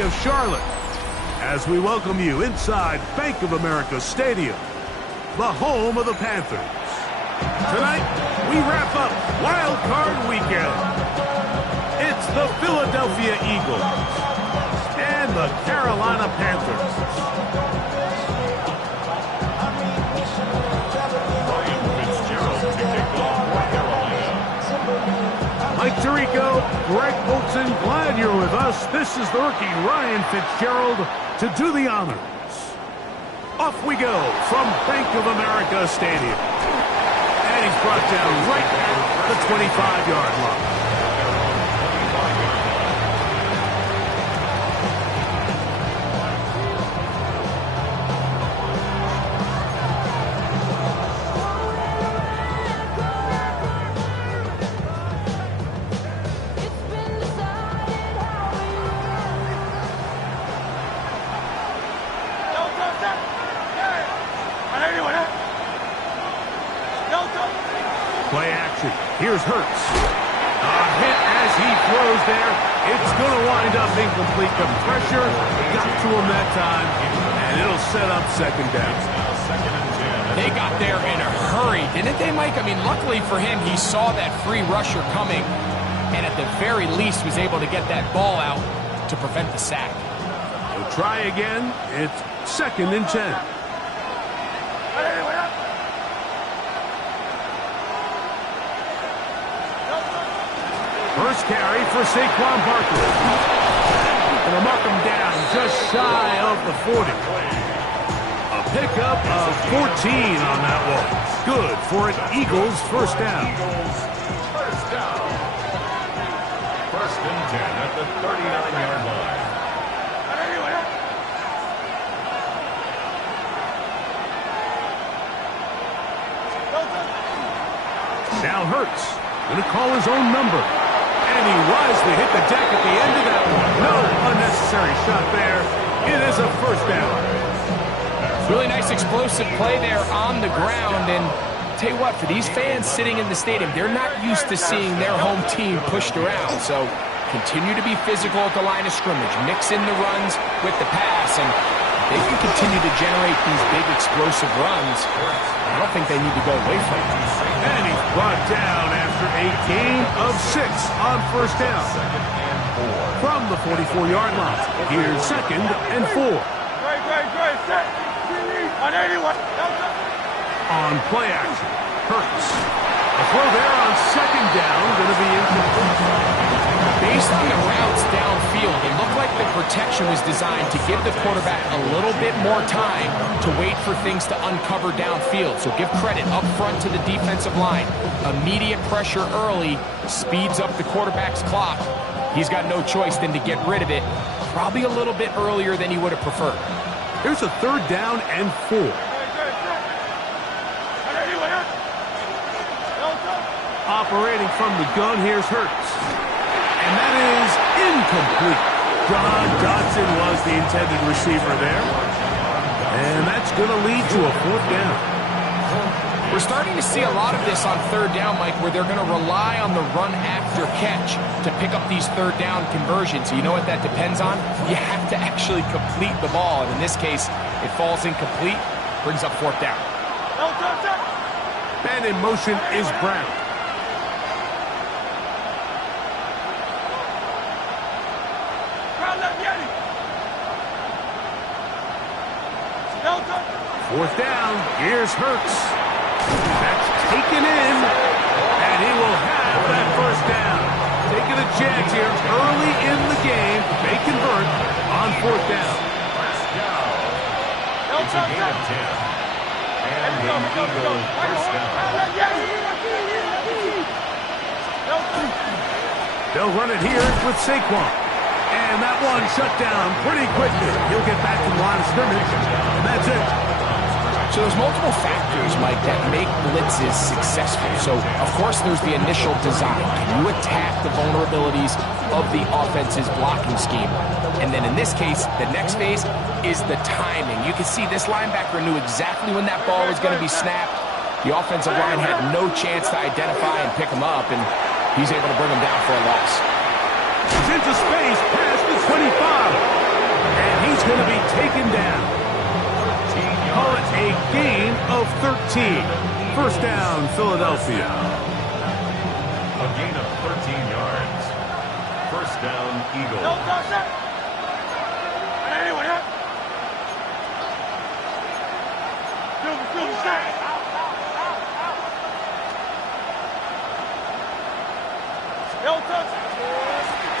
of Charlotte as we welcome you inside Bank of America Stadium, the home of the Panthers. Tonight, we wrap up Wild Card Weekend. It's the Philadelphia Eagles and the Carolina Panthers. Mike Tirico, Greg Olson, glad you're with us. This is the rookie Ryan Fitzgerald to do the honors. Off we go from Bank of America Stadium. And he's brought down right at the 25-yard line. Play action. Here's Hurts. A hit as he throws there. It's going to wind up incomplete. The pressure got to him that time, and it'll set up second down. They got there in a hurry, didn't they, Mike? I mean, luckily for him, he saw that free rusher coming, and at the very least was able to get that ball out to prevent the sack. We'll try again. It's 2nd and 10. First carry for Saquon Barkley. And they'll mark him down just shy of the 40. A pickup of 14 on that one. Good for an Eagles first down. First and 10 at the 39-yard line. Now Hurts going to call his own number. And he wisely hit the deck at the end of that one. No unnecessary shot there. It is a first down. Really nice explosive play there on the ground. And tell you what, for these fans sitting in the stadium, they're not used to seeing their home team pushed around. So continue to be physical at the line of scrimmage. Mix in the runs with the pass. And they can continue to generate these big explosive runs. I don't think they need to go away from it. And he's brought down after a gain of 6 on first down. From the 44-yard line, here's 2nd and 4. On play action, Hurts. A throw there on 2nd down, going to be incomplete. Based on the routes downfield, it looked like the protection was designed to give the quarterback a little bit more time to wait for things to uncover downfield. So give credit up front to the defensive line. Immediate pressure early speeds up the quarterback's clock. He's got no choice than to get rid of it, probably a little bit earlier than he would have preferred. Here's a 3rd down and 4. Operating from the gun, here's Hurts. And that is incomplete. John Dodson was the intended receiver there. And that's going to lead to a 4th down. We're starting to see a lot of this on 3rd down, Mike, where they're going to rely on the run after catch to pick up these 3rd down conversions. So you know what that depends on? You have to actually complete the ball. And in this case, it falls incomplete, brings up 4th down. And in motion is Brown. Fourth down, here's Hurts. That's taken in, and he will have that first down. Taking a chance here early in the game. They convert on 4th down. It's a gain of 10. And the Eagles first down. They'll run it here with Saquon. And that one shut down pretty quickly. He'll get back to the line of scrimmage, and that's it. So there's multiple factors, Mike, that make blitzes successful. So, of course, there's the initial design. Can you attack the vulnerabilities of the offense's blocking scheme? And then in this case, the next phase is the timing. You can see this linebacker knew exactly when that ball was going to be snapped. The offensive line had no chance to identify and pick him up, and he's able to bring him down for a loss. He's into space past the 25. gain of 13. First down, Philadelphia. A gain of 13 yards. First down, Eagles.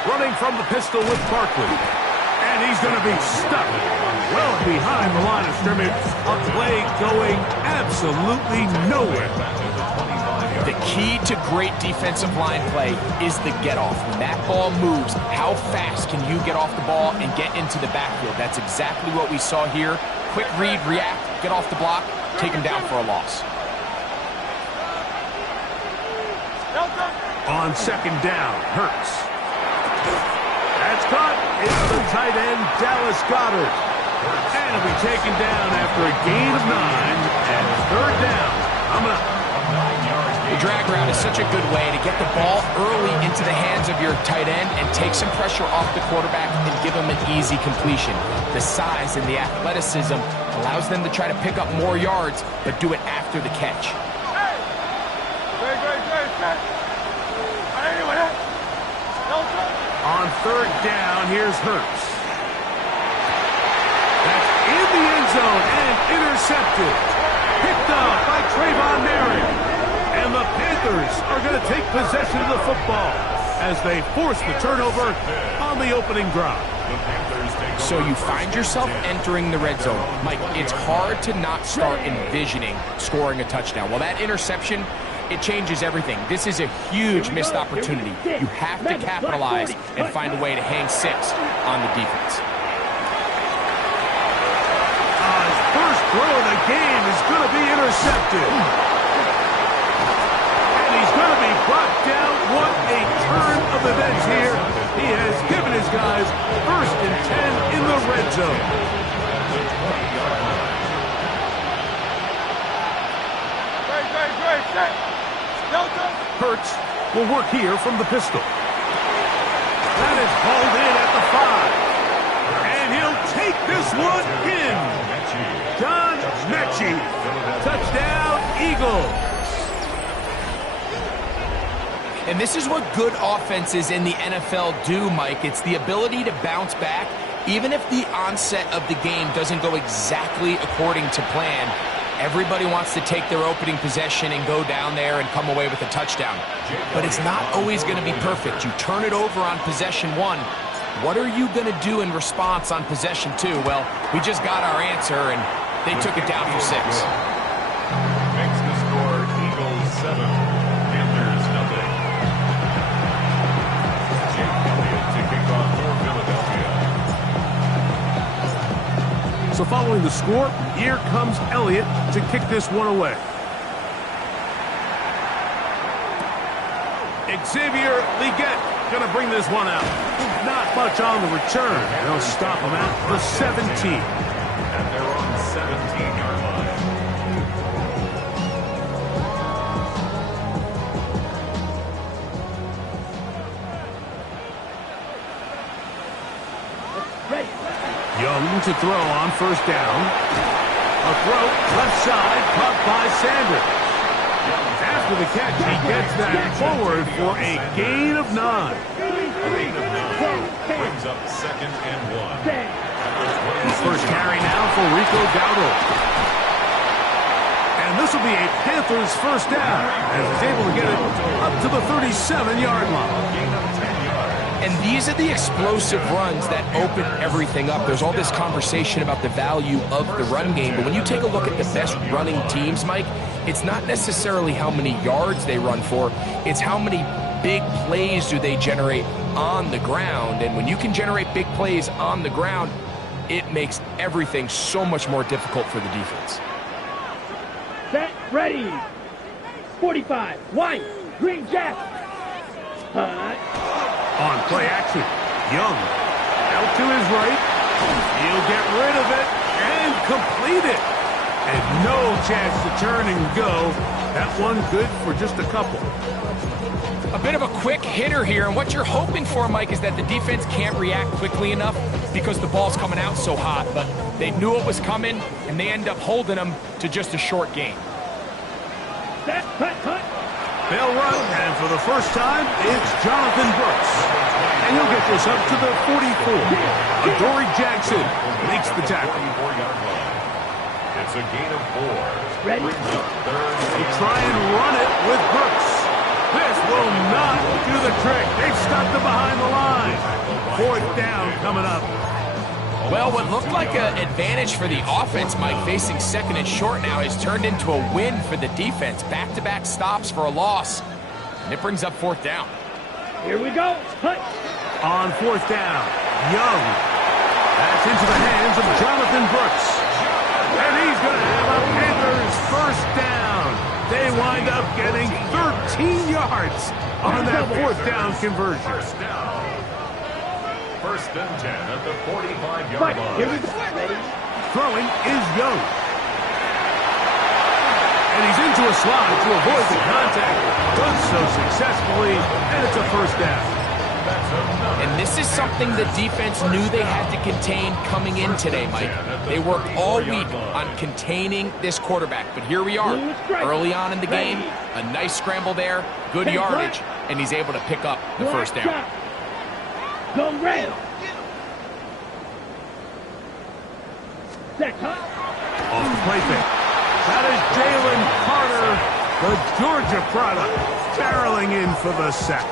Running from the pistol with Barkley. And he's going to be stuck well behind the line of scrimmage. A play going absolutely nowhere. The key to great defensive line play is the get-off. When that ball moves, how fast can you get off the ball and get into the backfield? That's exactly what we saw here. Quick read, react, get off the block, take him down for a loss. On second down, Hurts. That's caught. It's the tight end, Dallas Goedert. And he'll be taken down after a gain of 9 and third down. Coming up. The drag route is such a good way to get the ball early into the hands of your tight end and take some pressure off the quarterback and give him an easy completion. The size and the athleticism allows them to try to pick up more yards, but do it after the catch. On third down, here's Hurts. That's in the end zone and intercepted. Picked up by Trayvon Merritt. And the Panthers are going to take possession of the football as they force the turnover on the opening drive. So you find yourself entering the red zone. Mike, it's hard to not start envisioning scoring a touchdown. Well, that interception, it changes everything. This is a huge missed opportunity. You have to capitalize and find a way to hang 6 on the defense. His first throw of the game is going to be intercepted. He's going to be brought down. What a turn of events here. He has given his guys first and 10 in the red zone. Hurts will work here from the pistol. That is hauled in at the 5. And he'll take this one in. John Mechie. Touchdown, Eagles. And this is what good offenses in the NFL do, Mike. It's the ability to bounce back, even if the onset of the game doesn't go exactly according to plan. Everybody wants to take their opening possession and go down there and come away with a touchdown. But it's not always going to be perfect. You turn it over on possession 1. What are you going to do in response on possession 2? Well, we just got our answer, and they took it down for 6. Makes the score Eagles 7, Panthers nothing. So following the score, here comes Elliott to kick this one away. Xavier Legette going to bring this one out. Not much on the return. They'll stop him at the 17. And they're on the 17-yard line. Young to throw on first down. A throw left side caught by Sanders. After the catch, he gets that forward for a gain of 9. A gain of 9 brings up 2nd and 1. First carry now for Rico Dowdle. And this will be a Panthers first down as he's able to get it up to the 37-yard line. And these are the explosive runs that open everything up. There's all this conversation about the value of the run game, but when you take a look at the best running teams, Mike, it's not necessarily how many yards they run for, it's how many big plays do they generate on the ground. And when you can generate big plays on the ground, it makes everything so much more difficult for the defense. Set, ready. 45, white, green jack. On play action, Young out to his right. He'll get rid of it and complete it. And no chance to turn and go. That one good for just a couple. A bit of a quick hitter here, and what you're hoping for, Mike, is that the defense can't react quickly enough because the ball's coming out so hot, but they knew it was coming, and they end up holding them to just a short gain. They'll run, and for the first time, it's Jonathan Brooks. And he'll get this up to the 44. Adoree Jackson makes the tackle. It's a gain of 4. Ready? They try and run it with Brooks. This will not do the trick. They've stopped them behind the line. 4th down coming up. Well, what looked like an advantage for the offense, Mike, facing 2nd and short now, has turned into a win for the defense. Back-to-back stops for a loss. And it brings up 4th down. Here we go. Hut. On 4th down, Young. That's into the hands of Jonathan Brooks. And he's going to have a Panthers 1st down. They wind up getting 13 yards on that 4th down conversion. 1st and 10 at the 45-yard line. Here we go. Ready? Throwing is Young. And he's into a slide to avoid the contact. Does so successfully, and it's a 1st down. And this is something the defense knew they had to contain coming in today, Mike. They worked all week on containing this quarterback, but here we are, early on in the game, a nice scramble there, good yardage, and he's able to pick up the 1st down. Go red. Set cut. Off the play fake. That is Jalen Carter, the Georgia product, barreling in for the sack.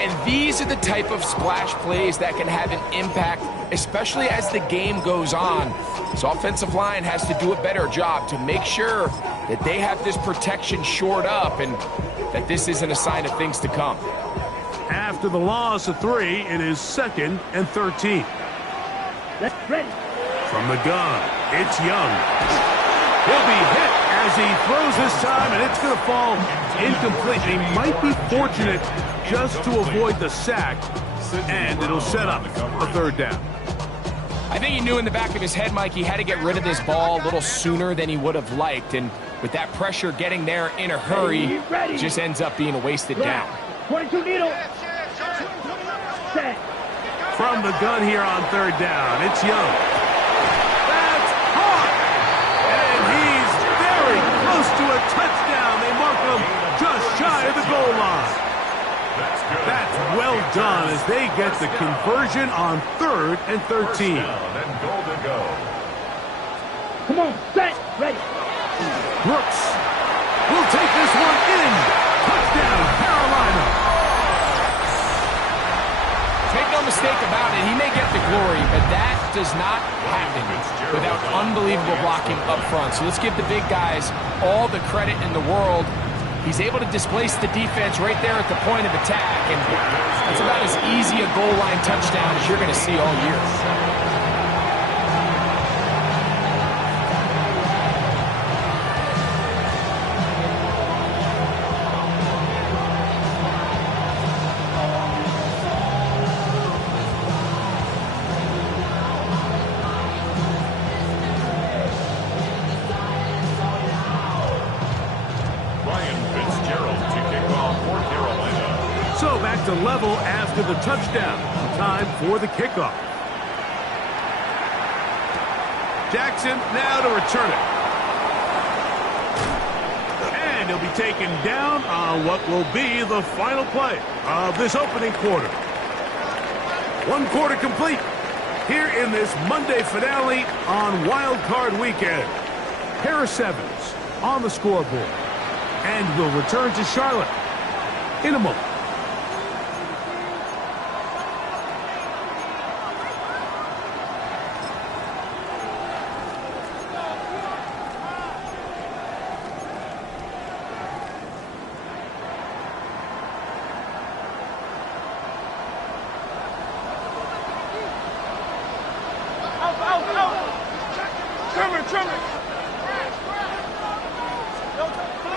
And these are the type of splash plays that can have an impact, especially as the game goes on. This offensive line has to do a better job to make sure that they have this protection shored up and that this isn't a sign of things to come. After the loss of 3, it is 2nd and 13. That's ready. From the gun, it's Young. He'll be hit as he throws this time, and it's going to fall incomplete. He might be fortunate just to avoid the sack, and it'll set up a 3rd down. I think he knew in the back of his head, Mike, he had to get rid of this ball a little sooner than he would have liked, and with that pressure getting there in a hurry, it just ends up being a wasted down. 22 needle. Set. From the gun here on 3rd down, it's Young. That's hard! And he's very close to a touchdown. They mark him just shy of the goal line. That's well done as they get the conversion on 3rd and 13. And goal to go. Come on, set, ready. Brooks will take this one in. Touchdown, Carolina. Make no mistake about it, he may get the glory, but that does not happen without unbelievable blocking up front. So let's give the big guys all the credit in the world. He's able to displace the defense right there at the point of attack, and that's about as easy a goal line touchdown as you're going to see all year. To level after the touchdown. Time for the kickoff. Jackson now to return it. And he'll be taken down on what will be the final play of this opening quarter. 1 quarter complete here in this Monday finale on Wild Card Weekend. Harris Evans on the scoreboard. And will return to Charlotte in a moment.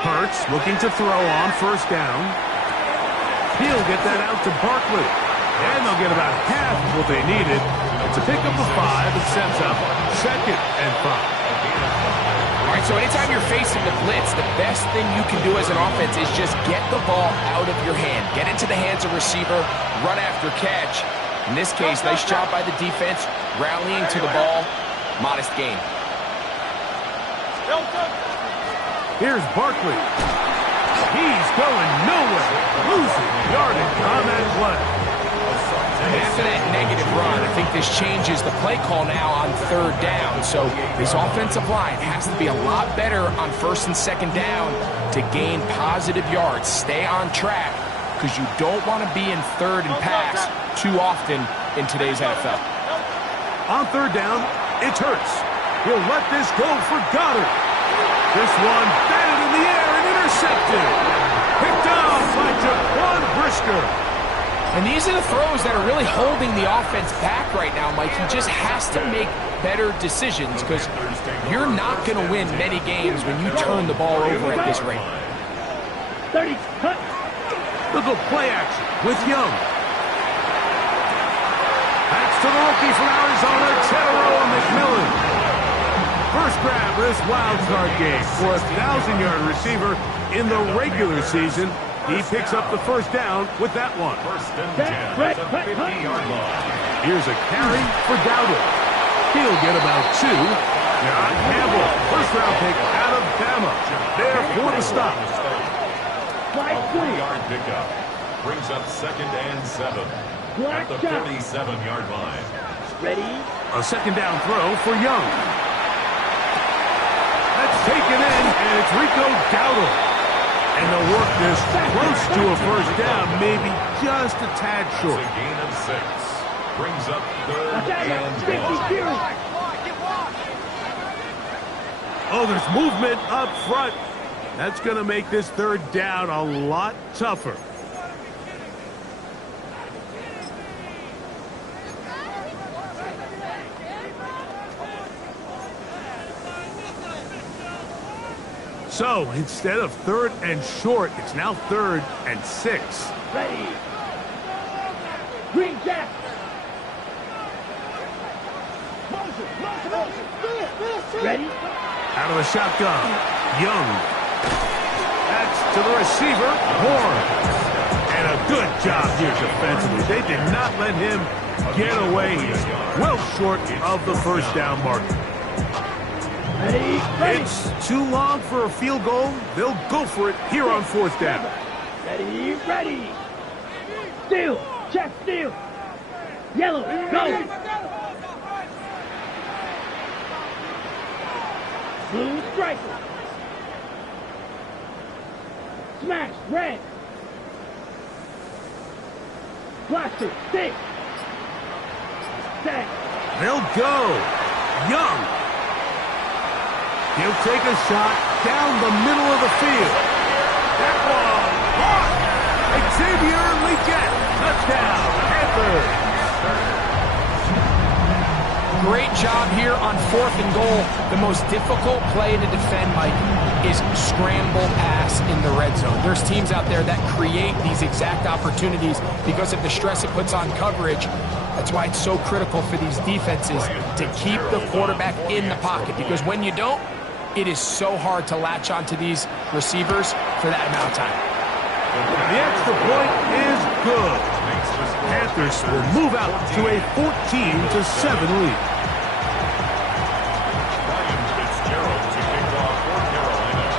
Hurts looking to throw on 1st down. He'll get that out to Barkley. And they'll get about half of what they needed. It's a pickup of 5 and sets up 2nd and 5. All right, so anytime you're facing the blitz, the best thing you can do as an offense is just get the ball out of your hand. Get into the hands of receiver, run after catch. In this case, nice job by the defense, rallying to the ball. Modest gain. Here's Barkley. He's going nowhere. Losing yardage on that play. After that negative run, I think this changes the play call now on 3rd down. So this offensive line has to be a lot better on 1st and 2nd down to gain positive yards. Stay on track because you don't want to be in 3rd and pass too often in today's NFL. On 3rd down, it's Hurts. He'll let this go for Goddard. This one batted in the air and intercepted. Picked off by Jaquan Brisker. And these are the throws that are really holding the offense back right now, Mike. He just has to make better decisions because you're not going to win many games when you turn the ball over at this rate. 30, cut. Look at play action with Young. That's to the rookie from Arizona, Llroe McMillan. First grab of this wild card game for a 1,000-yard receiver in the regular season. He picks up the first down with that one. First and 10 at the 50-yard line. Here's a carry for Dowdle. He'll get about 2. John Campbell, first-round pick out of Bama. There for the stop. A 3-yard pickup brings up 2nd and 7 at the 47-yard line. Ready? A 2nd down throw for Young. That's taken in, and it's Rico Dowdle. And they'll work this close to a first down, maybe just a tad short. It's a gain of 6. Brings up 3rd and 1. Oh, there's movement up front. That's going to make this 3rd down a lot tougher. So instead of 3rd and short, it's now 3rd and 6. Ready. Green Jack. Ready? Out of the shotgun, Young. That's to the receiver, Horn. And a good job here defensively. They did not let him get away. He's well short of the first down marker. Ready? Ready. It's too long for a field goal. They'll go for it here on 4th down. Ready? Ready. Steal. Check steal. Yellow. Go. Blue striker. Smash. Red. Blaster. Stick. Set. They'll go. Young. He'll take a shot down the middle of the field. That one caught. Llzaire Legette. Touchdown, Panthers. Great job here on 4th and goal. The most difficult play to defend, Mike, is scramble pass in the red zone. There's teams out there that create these exact opportunities because of the stress it puts on coverage. That's why it's so critical for these defenses to keep the quarterback in the pocket, because when you don't, it is so hard to latch onto these receivers for that amount of time. The extra point is good. Panthers will move out to a 14-7 lead. Fitzgerald to kick off for Carolina.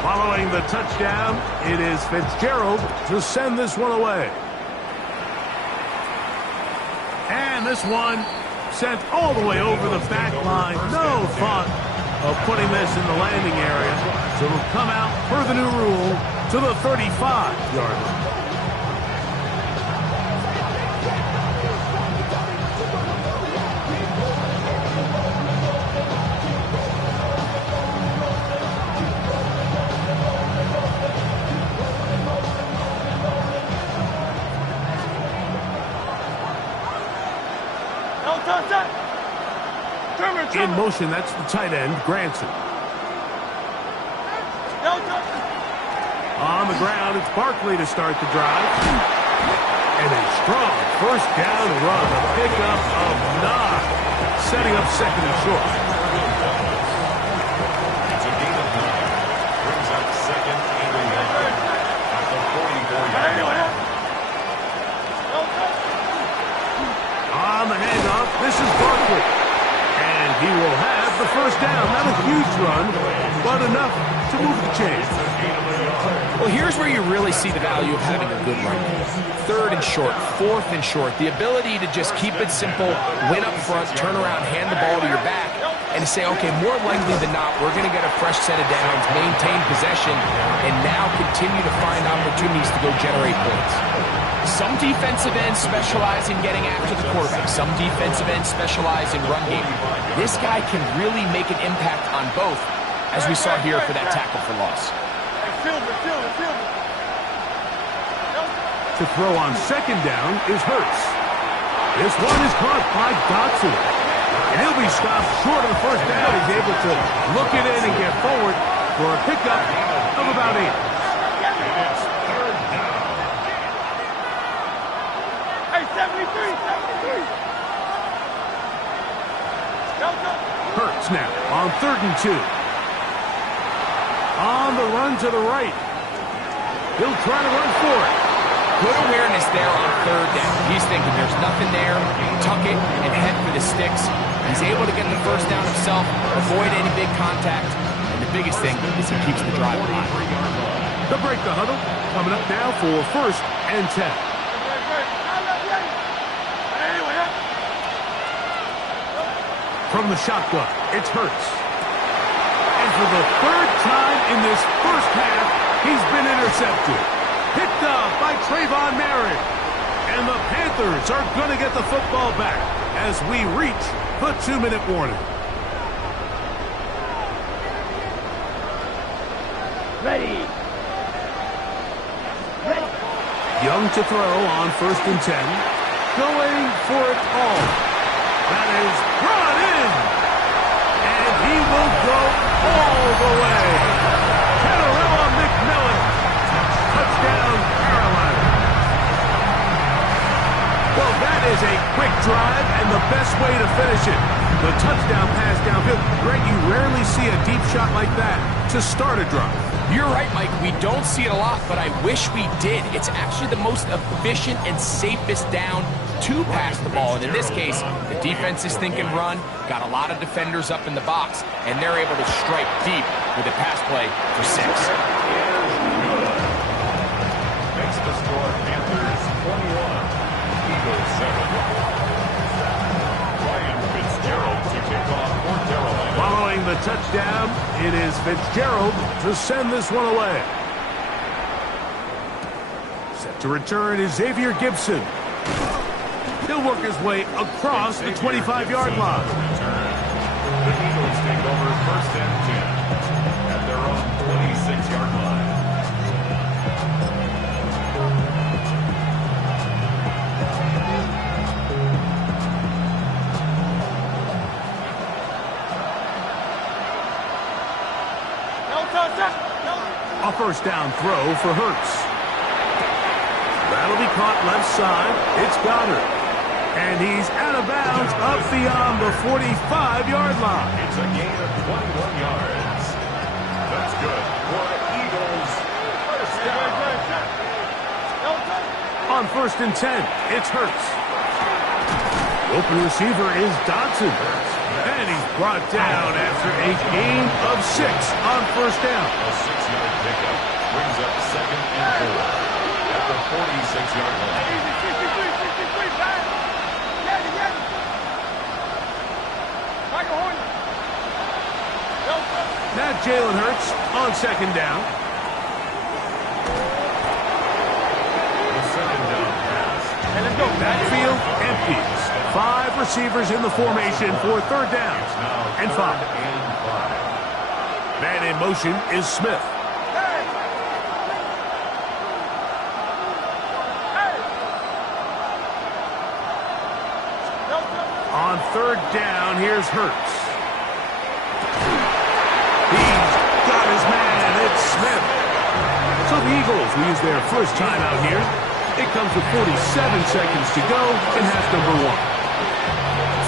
Following the touchdown, it is Fitzgerald to send this one away. And this one sent all the way over the back line. No thought of putting this in the landing area. So it'll come out per the new rule to the 35-yard line. In motion, that's the tight end, Granson. On the ground, it's Barkley to start the drive. And a strong first down run, a pickup of 9, setting up 2nd and short. It's a gain of 9. Brings up 2nd and 11 at the 44-yard line. On the handoff, this is Barkley. And he will have the first down. Not a huge run, but enough to move the chains. Well, here's where you really see the value of having a good run game. 3rd and short, 4th and short. The ability to just keep it simple, win up front, turn around, hand the ball to your back, and to say, okay, more likely than not, we're going to get a fresh set of downs, maintain possession, and now continue to find opportunities to go generate points. Some defensive ends specialize in getting after the quarterback. Some defensive ends specialize in run game. This guy can really make an impact on both, as we saw here for that tackle for loss. To throw on 2nd down is Hurts. This one is caught by Dotson. And he'll be stopped short of 1st down. He's able to look it in and get forward for a pickup of about 8. It's 3rd down. Hey, 73. Hurts now on 3rd and 2. On the run to the right. He'll try to run for it. Good awareness there on 3rd down. He's thinking there's nothing there, tuck it, and head for the sticks. He's able to get the 1st down himself, avoid any big contact, and the biggest thing is he keeps the drive alive. They'll break the huddle. Coming up now for 1st and 10. From the shotgun, it's Hurts. And for the 3rd time in this first half, he's been intercepted. Picked up by Trayvon Merritt. And the Panthers are going to get the football back as we reach the 2-minute warning. Ready. Young to throw on 1st and 10. Going for it all. That is brought in. And he will go all the way. Kenarella McMillan. Touchdown, Carolina. Well, that is a quick drive and the best way to finish it. The touchdown pass downfield. Greg, you rarely see a deep shot like that to start a drive. You're right, Mike. We don't see it a lot, but I wish we did. It's actually the most efficient and safest down to pass the ball. And in this case, the defense is thinking run, got a lot of defenders up in the box, and they're able to strike deep with a pass play for 6. Makes the score Panthers 21, Eagles 7. Ryan Fitzgerald to kick off for Carolina. Following the touchdown, it is Fitzgerald to send this one away. Set to return is Llzaire Gibson. He'll work his way across the 25-yard line. The Eagles take over 1st and 10 at their own 26-yard line. A 1st down throw for Hurts. That'll be caught left side. It's Goddard. And he's out of bounds up beyond the 45-yard line. It's a gain of 21 yards. That's good for the Eagles. 1st down. On 1st and 10, it's Hurts. Open receiver is Dotson. And he's brought down after a gain of 6 on 1st down. A 6-yard pickup brings up 2nd and 4 at the 46-yard line. Now Jalen Hurts on 2nd down. The 2nd down pass. Backfield empties. 5 receivers in the formation for 3rd down and 5. Man in motion is Smith. On 3rd down, here's Hurts. He's got his man. It's Smith. So the Eagles will use their first time out here. It comes with 47 seconds to go in half number 1.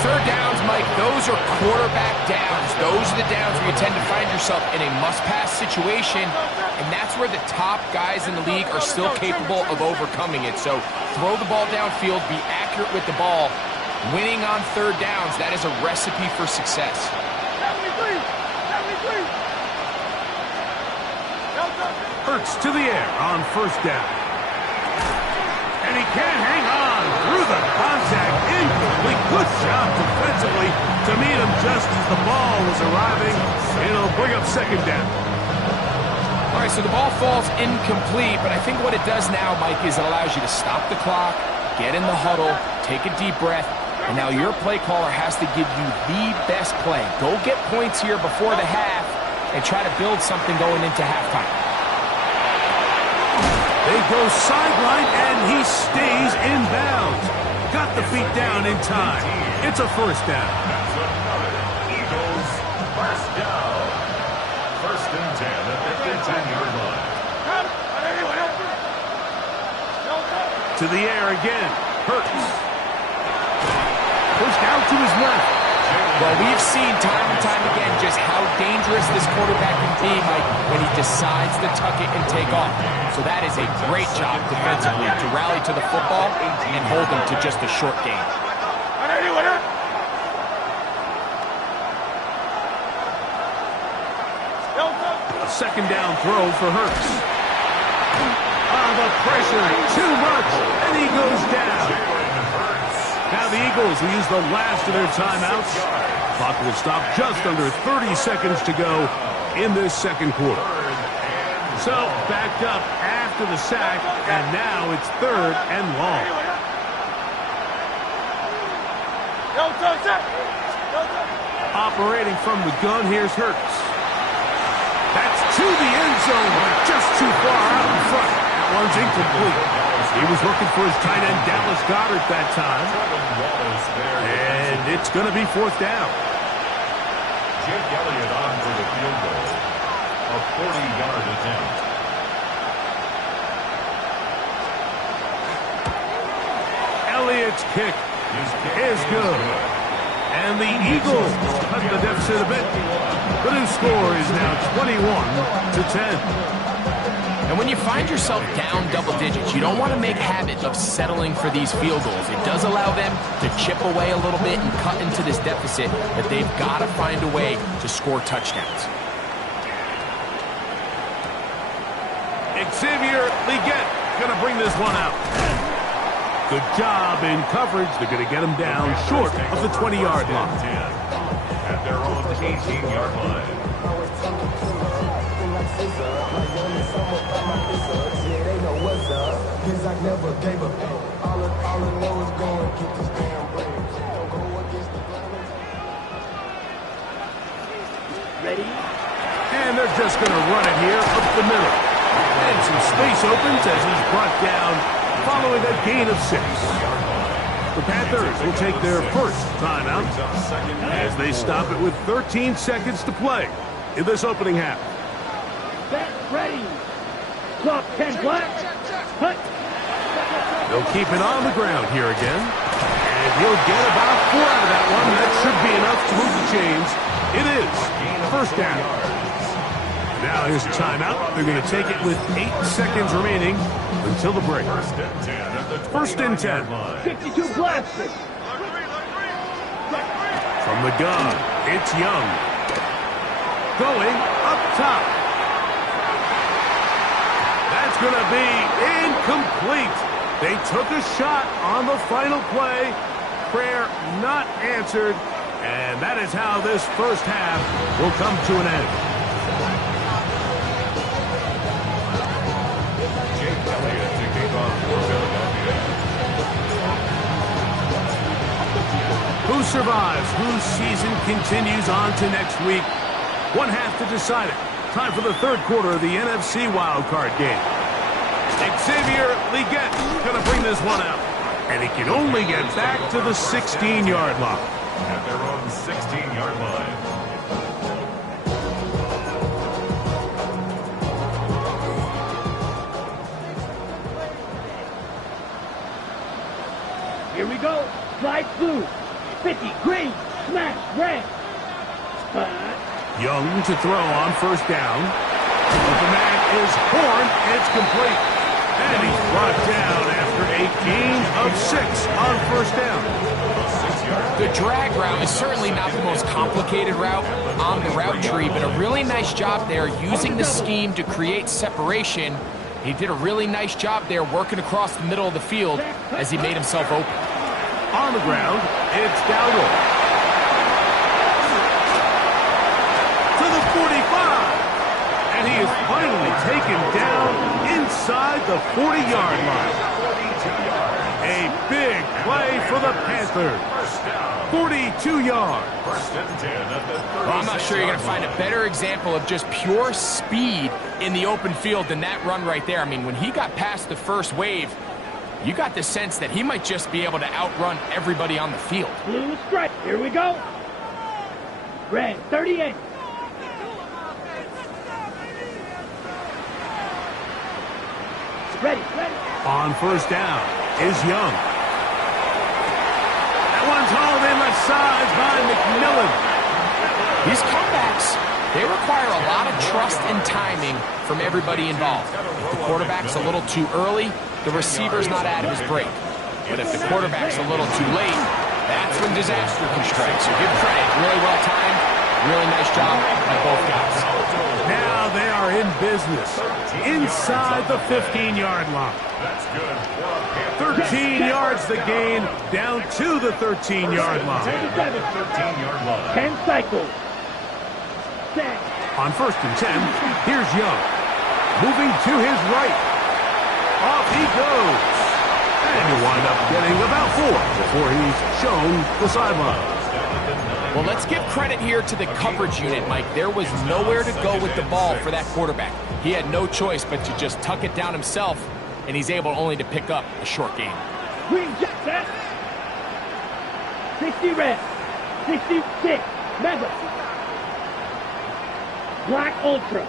3rd downs, Mike, those are quarterback downs. Those are the downs where you tend to find yourself in a must-pass situation, and that's where the top guys in the league are still capable of overcoming it. So throw the ball downfield, be accurate with the ball, Winning on third downs, that is a recipe for success. 73! 73! Hurts to the air on first down. And he can't hang on through the contact. Incomplete. Good job defensively to meet him just as the ball was arriving. It'll bring up second down. All right, so the ball falls incomplete, but I think what it does now, Mike, is it allows you to stop the clock, get in the huddle, take a deep breath, and now your play caller has to give you the best play. Go get points here before the half and try to build something going into halftime. They go sideline, and he stays in bounds. Got the feet down in time. It's a first down. Eagles, first down. First and 10 at the 10-yard line. To the air again. Hurts. Pushed out to his left. Well, we've seen time and time again just how dangerous this quarterback can be, Mike, when he decides to tuck it and take off. So that is a great job defensively to rally to the football and hold them to just a short gain. A second down throw for Hurts. The pressure, too much, and he goes down. Now the Eagles will use the last of their timeouts. Clock will stop just under 30 seconds to go in this second quarter. So backed up after the sack, and now it's third and long. Operating from the gun, here's Hurts. That's to the end zone, but just too far out in front. That one's incomplete. He was looking for his tight end, Dallas Goedert, that time. And it's going to be fourth down. Jake Elliott on for the field goal. A 40-yard attempt. Elliott's kick is good. And the Eagles cut the deficit a bit. The new score is now 21-10. And when you find yourself down double digits, you don't want to make habit of settling for these field goals. It does allow them to chip away a little bit and cut into this deficit, but they've got to find a way to score touchdowns. Llzaire going to bring this one out. Good job in coverage. They're going to get him down short of the 20-yard line. At their own 18-yard line. Ready? And they're just going to run it here up the middle. And some space opens as he's brought down following a gain of 6. The Panthers will take their first timeout as they stop it with 13 seconds to play in this opening half. Back ready. Clock 10 black. Hut. They'll keep it on the ground here again. And he'll get about 4 out of that one. That should be enough to move the chains. It is first down. Now here's a timeout. They're going to take it with 8 seconds remaining until the break. First and 10. 52 blasted. From the gun, it's Young. Going up top. That's going to be incomplete. They took a shot on the final play. Prayer not answered. And that is how this first half will come to an end. Jake Elliott to kick off for Philadelphia. Who survives? Whose season continues on to next week? One half to decide it. Time for the third quarter of the NFC wildcard game. Llzaire going to bring this one out. And he can only get back to the 16-yard line. At their own 16-yard line. Here we go. Slide blue. 50 green. Smash red. Spot. Young to throw on first down. But the man is Horn. It's complete. And he's brought down after a gain of 6 on first down. The drag route is certainly not the most complicated route on the route tree, but a really nice job there using the scheme to create separation. He did a really nice job there working across the middle of the field as he made himself open. On the ground, it's Llroe. To the 45. And he is finally taken down inside the 40-yard line. A big play for the Panthers. 42 yards. Well, I'm not sure you're going to find a better example of just pure speed in the open field than that run right there. I mean, when he got past the first wave, you got the sense that he might just be able to outrun everybody on the field. Blue stripe. Here we go. Red, 38. Ready. On first down is Young. That one's hauled in left side by McMillan. These comebacks, they require a lot of trust and timing from everybody involved. If the quarterback's a little too early, the receiver's not out of his break. But if the quarterback's a little too late, that's when disaster can strike. So give credit, really well timed, really nice job by both guys. Now they are in business inside the 15-yard line. 13 yards the gain, down to the 13-yard line. 10 cycles. On first and 10, here's Young. Moving to his right. Off he goes. And he'll wind up getting about 4 before he's shown the sideline. Well, let's give credit here to the coverage unit, Mike. There was nowhere to go with the ball for that quarterback. He had no choice but to just tuck it down himself, and he's able only to pick up a short gain. Green jet set. 60 red. 66 mega. Black ultra.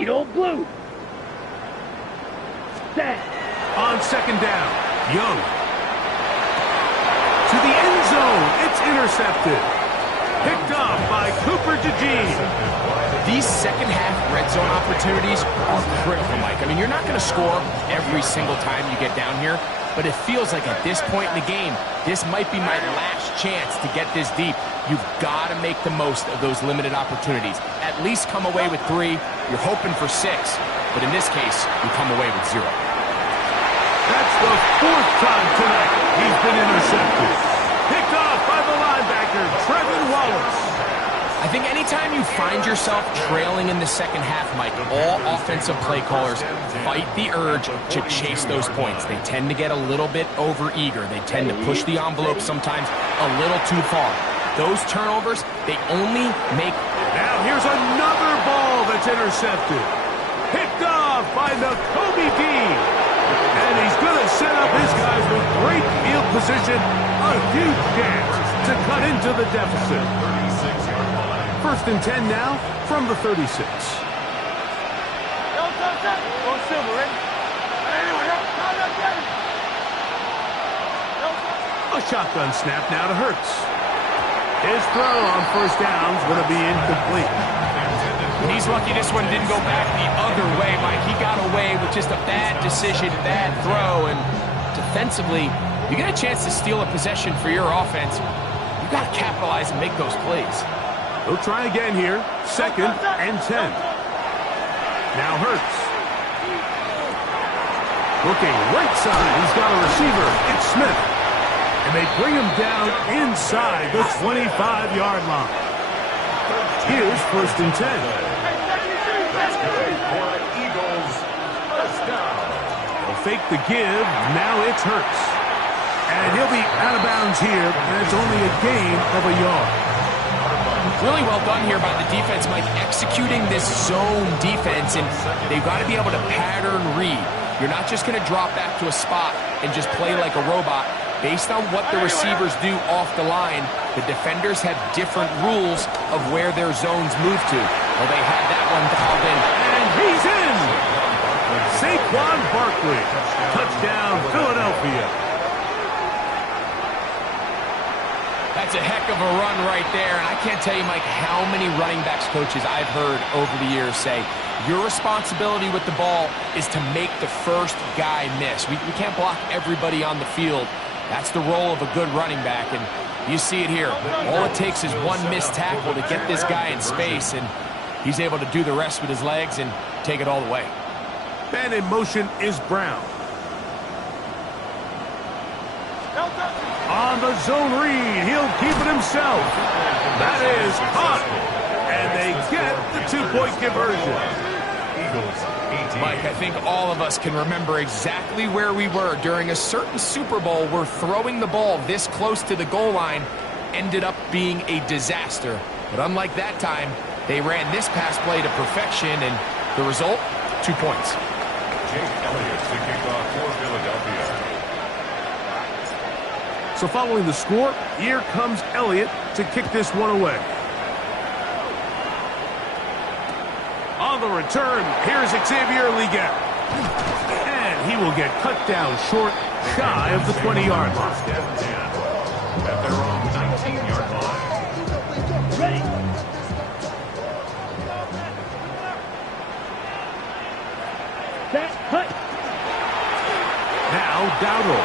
Edo blue. Set. On second down, Young. To the end zone, it's intercepted. Picked up by Cooper DeJean. These second-half red zone opportunities are critical, Mike. I mean, you're not going to score every single time you get down here, but it feels like at this point in the game, this might be my last chance to get this deep. You've got to make the most of those limited opportunities. At least come away with 3. You're hoping for 6, but in this case, you come away with 0. That's the 4th time tonight he's been intercepted. Picked off by the linebacker, Trevin Wallace. I think anytime you find yourself trailing in the second half, Mike, all offensive play callers fight the urge to chase those points. They tend to get a little bit over-eager. They tend to push the envelope sometimes a little too far. Those turnovers, they only make... Now here's another ball that's intercepted. Picked off by Nakobe Dean. And he's going to set up his guys with great field position. A huge chance to cut into the deficit. First and 10 now from the 36. A shotgun snap now to Hurts. His throw on first down is going to be incomplete. And he's lucky this one didn't go back the other way, Mike. He got away with just a bad decision, bad throw, and defensively, you get a chance to steal a possession for your offense. You got to capitalize and make those plays. He'll try again here. Second and 10. Now Hurts. Looking right side. He's got a receiver. It's Smith. And they bring him down inside the 25-yard line. Here's first and 10. They'll fake the give. Now it's Hurts. And he'll be out of bounds here. And it's only a gain of a yard. Really well done here by the defense, Mike, executing this zone defense, and they've got to be able to pattern read. You're not just going to drop back to a spot and just play like a robot. Based on what the receivers do off the line, the defenders have different rules of where their zones move to. Well, they had that one dialed in. And he's in! Saquon Barkley. Touchdown, Philadelphia. That's a heck of a run right there, and I can't tell you, Mike, how many running backs coaches I've heard over the years say, Your responsibility with the ball is to make the first guy miss. We can't block everybody on the field. That's the role of a good running back, and you see it here. All it takes is one missed tackle to get this guy in space, and he's able to do the rest with his legs and take it all the way. Man in motion is Brown. On the zone read, he'll keep it himself. That is caught, and they get the two-point conversion. Mike, I think all of us can remember exactly where we were during a certain Super Bowl where throwing the ball this close to the goal line ended up being a disaster. But unlike that time, they ran this pass play to perfection, and the result, 2 points. Jake Elliott to kick off for Philadelphia. So following the score, here comes Elliott to kick this one away. On the return, here's Llzaire. And he will get cut down short, shy of the 20-yard line. At their own 19-yard line. Ready. Set, cut. Now, Llroe.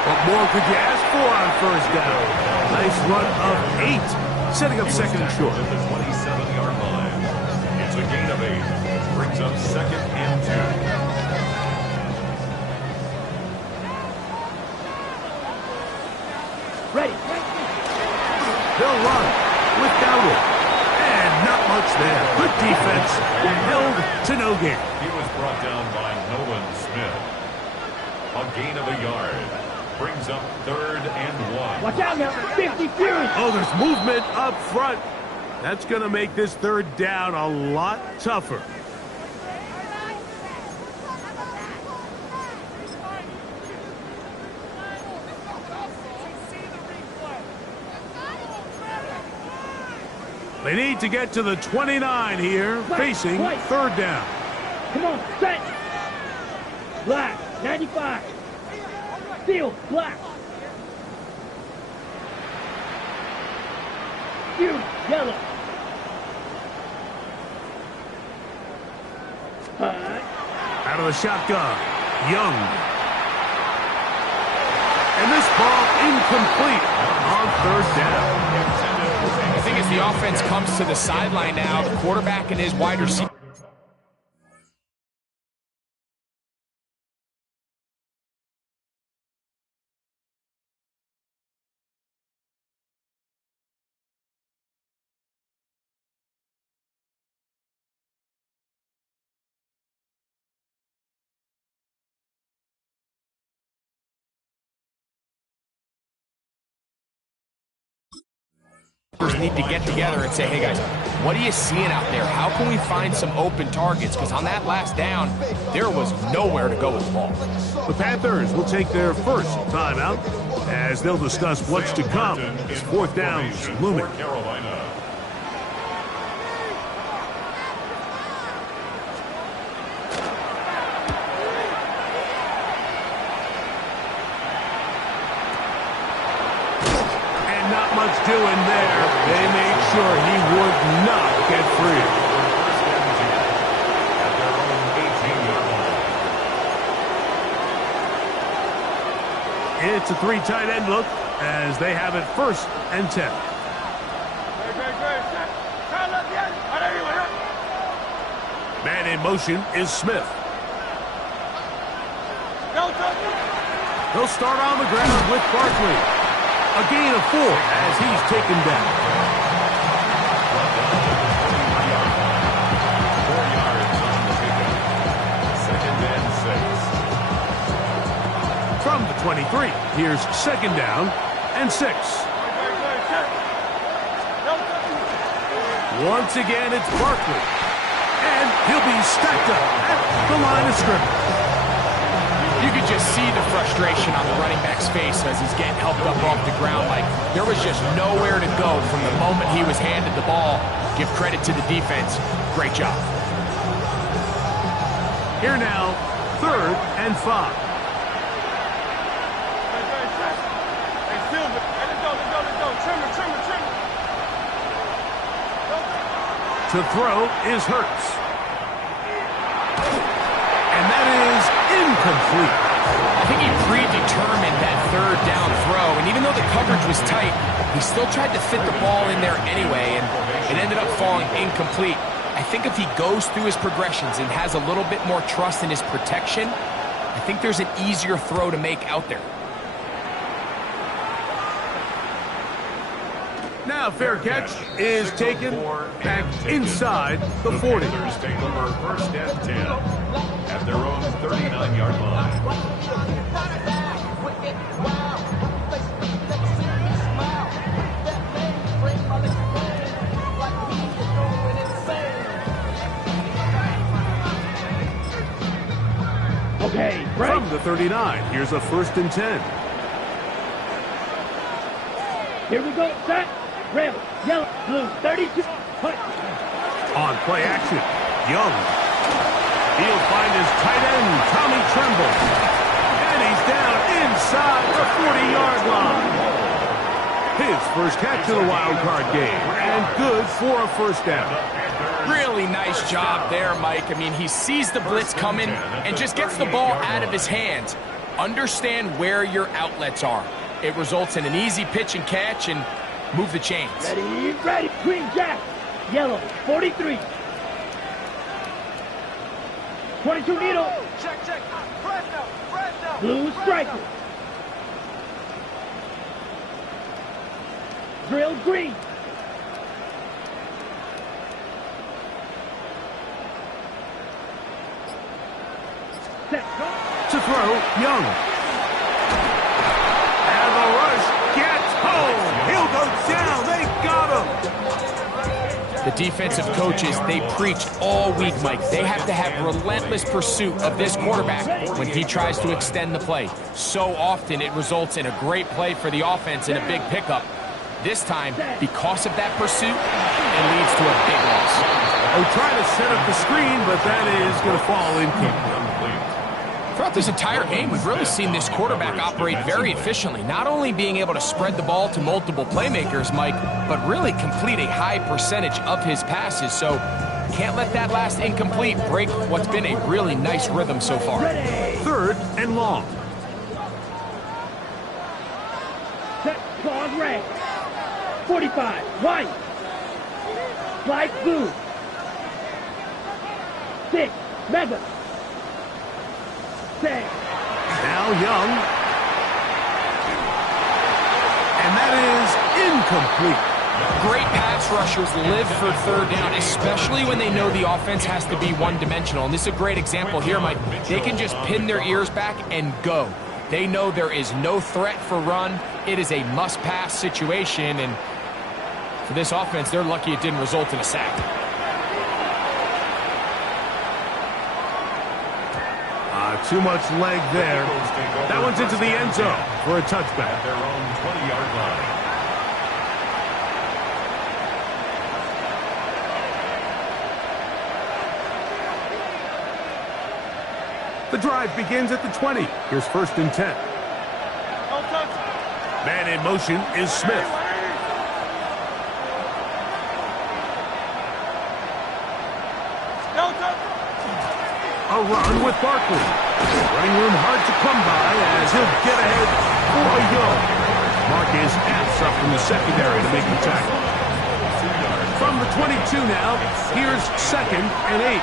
What more could you ask for on first down? Nice run of 8, setting up second and short. At the 27-yard line. It's a gain of 8. Brings up second and 2. Ready. They'll run with Llroe. And not much there. Good defense. Held to no gain. He was brought down by Nolan Smith. A gain of a yard. Brings up 3rd and 1. Watch out now. 50 Fury. Oh, there's movement up front. That's going to make this third down a lot tougher. They need to get to the 29 here, facing third down. Come on, set. Black, 95. Field, black. Fury, yellow. Out of the shotgun, Young. And this ball incomplete on third down. I think as the offense comes to the sideline now, the quarterback and his wide receiver. Need to get together and say, hey guys, what are you seeing out there? How can we find some open targets? Because on that last down, there was nowhere to go with the ball. The Panthers will take their first timeout as they'll discuss what's to come as fourth downs looming. Carolina. Not much doing there. They made sure he would not get free. At their own 18-yard line. It's a 3 tight end look as they have it 1st and 10. Man in motion is Smith. They'll start on the ground with Barkley. A gain of 4 as he's taken down. 4 yards on the pickup. 2nd and 6. From the 23, here's 2nd down and 6. Once again, it's Barkley. And he'll be stacked up at the line of scrimmage. You could just see the frustration on the running back's face as he's getting helped up off the ground. Like, there was just nowhere to go from the moment he was handed the ball. Give credit to the defense. Great job. Here now, 3rd and 5. To throw is Hurts. And that is incomplete. I think he predetermined that third down throw, and even though the coverage was tight, he still tried to fit the ball in there anyway, and it ended up falling incomplete. I think if he goes through his progressions and has a little bit more trust in his protection, I think there's an easier throw to make out there. Now fair catch is taken back inside the 40. Take over first and 10 at their own 39-yard line. Okay, break. From the 39, here's a first and 10. Here we go. Set. Red, yellow, blue, 32. Push. On play action, Young. He'll find his tight end, Tommy Tremble. And he's down inside the 40-yard line. His first catch of the wild card game, and good for a first down. Really nice job there, Mike. I mean, he sees the blitz coming and just gets the ball out of his hands. Understand where your outlets are. It results in an easy pitch and catch and move the chains. Ready, ready. Green Jack. Yellow, 43. 22 needle. Check, check. Fresno. Blue striker. Drill green. Set, go. To throw, Young. And the rush gets home. He'll go down. They got him. The defensive coaches, they preach all week, Mike. They have to have relentless pursuit of this quarterback when he tries to extend the play. So often it results in a great play for the offense and a big pickup. This time, because of that pursuit, it leads to a big loss. Oh, trying to set up the screen, but that is going to fall incomplete. Throughout this entire game, we've really seen this quarterback operate very efficiently, not only being able to spread the ball to multiple playmakers, Mike, but really complete a high percentage of his passes. So can't let that last incomplete break what's been a really nice rhythm so far. Third and long. Set, claws red. 45, white. Slide blue. 6, mega. 6. Now Young. And that is incomplete. Great pass rushers live for third down, especially when they know the offense has to be one-dimensional. And this is a great example here, Mike. They can just pin their ears back and go. They know there is no threat for run. It is a must-pass situation, and for this offense, they're lucky it didn't result in a sack. Too much leg there. That one's into the end zone for a touchback. At their own 20-yard line. The drive begins at the 20. Here's first and 10. Man in motion is Smith. A run with Barkley. Running room hard to come by as he'll get ahead for a yard. Marcus Epps up from the secondary to make the tackle. From the 22 now, here's second and 8.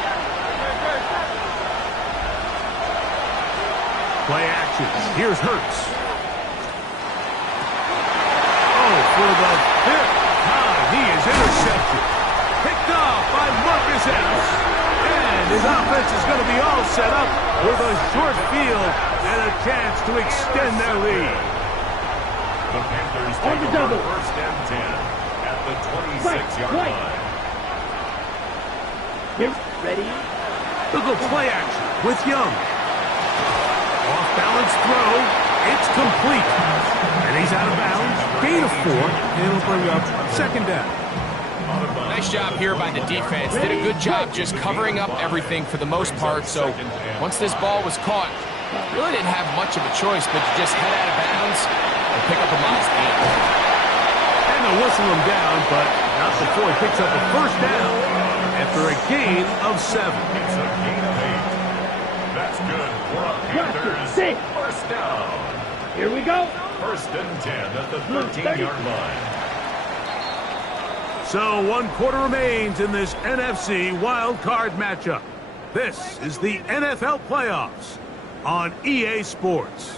Play action. Here's Hurts. Oh, for the 5th time, he is intercepted. Picked off by Marcus Epps. And his offense is going to be all set up with a short field and a chance to extend their lead. The Panthers On the take over double. first and 10 at the 26-yard Right. line. Here, ready. Look at play action with Young. Off-balance throw. It's complete. And he's out of bounds. Gain of 4. And it'll bring up second down. Nice job here by the defense. Did a good job just covering up everything for the most part. So once this ball was caught, really didn't have much of a choice but to just head out of bounds and pick up a modest gain. And they'll whistle him down, but not before he picks up a first down after a gain of 7. It's a gain of 8. That's That's good for a Panthers first down. Here we go. First and 10 at the 13-yard line. So 1 quarter remains in this NFC wild card matchup. This is the NFL playoffs on EA Sports.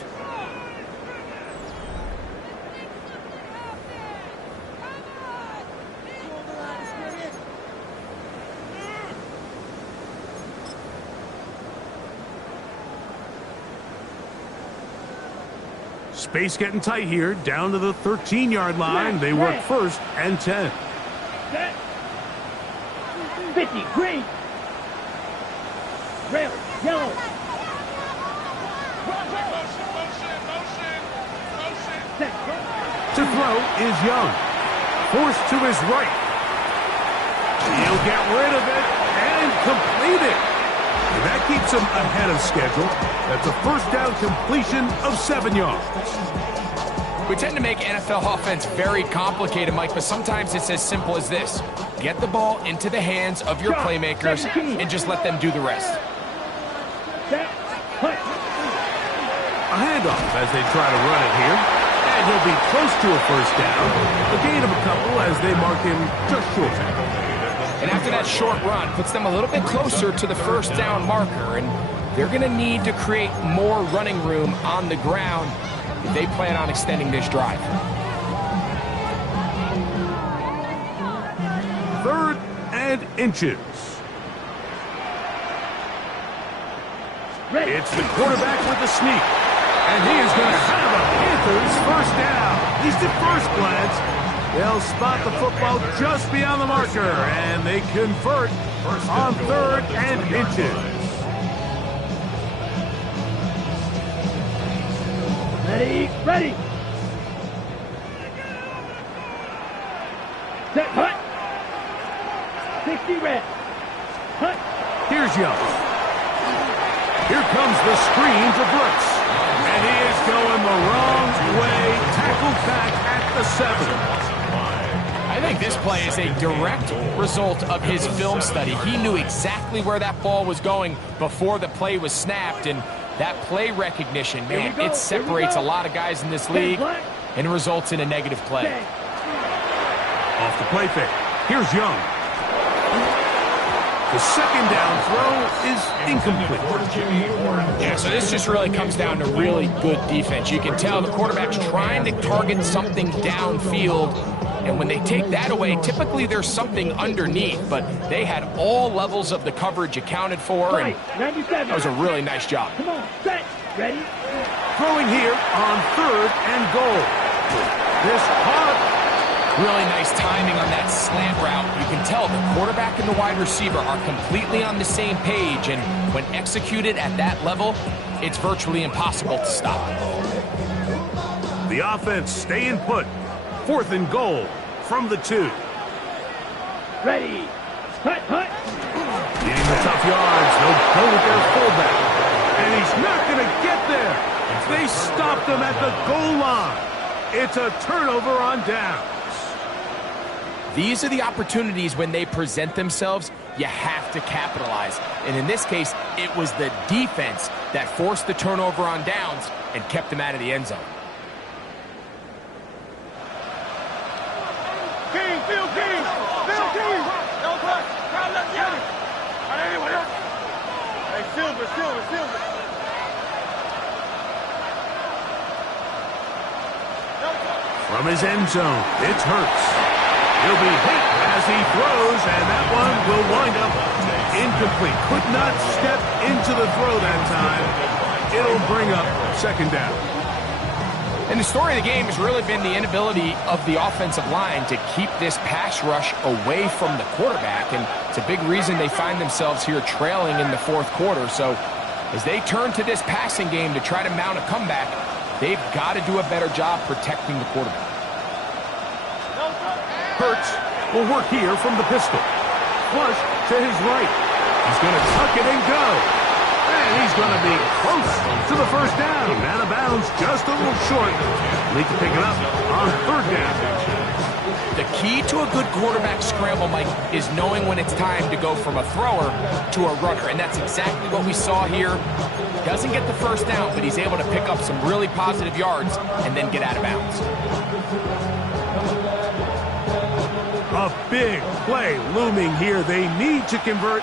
Space getting tight here, down to the 13-yard line. They work first and 10. Set. 50, green. Red, yellow. Set. To throw is Young. Forced to his right. He'll get rid of it and complete it. And that keeps him ahead of schedule. That's a first down completion of 7 yards. We tend to make NFL offense very complicated, Mike, but sometimes it's as simple as this. Get the ball into the hands of your playmakers and just let them do the rest. A handoff as they try to run it here. And he'll be close to a first down. A gain of a couple as they mark him just short. And after that short run, puts them a little bit closer to the first down marker, and they're going to need to create more running room on the ground if they plan on extending this drive. 3rd and inches. It's the quarterback with the sneak. And he is going to have a Panthers first down. At least at first glance. They'll spot the football just beyond the marker, and they convert on 3rd and inches. Ready. Set, hut. 60 red. Hut. Here's Young. Here comes the screen to Brooks. And he is going the wrong way. Tackled back at the 7. I think this play is a direct result of his film study. He knew exactly where that ball was going before the play was snapped, and that play recognition, man, it separates a lot of guys in this league and results in a negative play. Off the play fake. Here's Young. The second down throw is incomplete. Yeah, so this just really comes down to really good defense. You can tell the quarterback's trying to target something downfield, and when they take that away, typically there's something underneath, but they had all levels of the coverage accounted for, and that was a really nice job. Come on, set, ready. Throwing here on 3rd and goal. This caught. Really nice timing on that slant route. You can tell the quarterback and the wide receiver are completely on the same page, and when executed at that level, it's virtually impossible to stop. The offense staying put. 4th and goal from the 2. Ready. Hut. Getting the tough yards. They'll go with their fullback. And he's not going to get there. They stopped him at the goal line. It's a turnover on downs. These are the opportunities when they present themselves, you have to capitalize. And in this case, it was the defense that forced the turnover on downs and kept them out of the end zone. From his end zone, it's Hurts. He'll be hit as he throws, and that one will wind up incomplete. Could not step into the throw that time. It'll bring up 2nd down. And the story of the game has really been the inability of the offensive line to keep this pass rush away from the quarterback, and it's a big reason they find themselves here trailing in the 4th quarter. So as they turn to this passing game to try to mount a comeback, they've got to do a better job protecting the quarterback. Hurts will work here from the pistol. Flush to his right. He's going to tuck it and go. And he's going to be close to the first down. Out of bounds, just a little short. Need to pick it up on 3rd down. The key to a good quarterback scramble, Mike, is knowing when it's time to go from a thrower to a runner, and that's exactly what we saw here. Doesn't get the first down, but he's able to pick up some really positive yards and then get out of bounds. A big play looming here. They need to convert.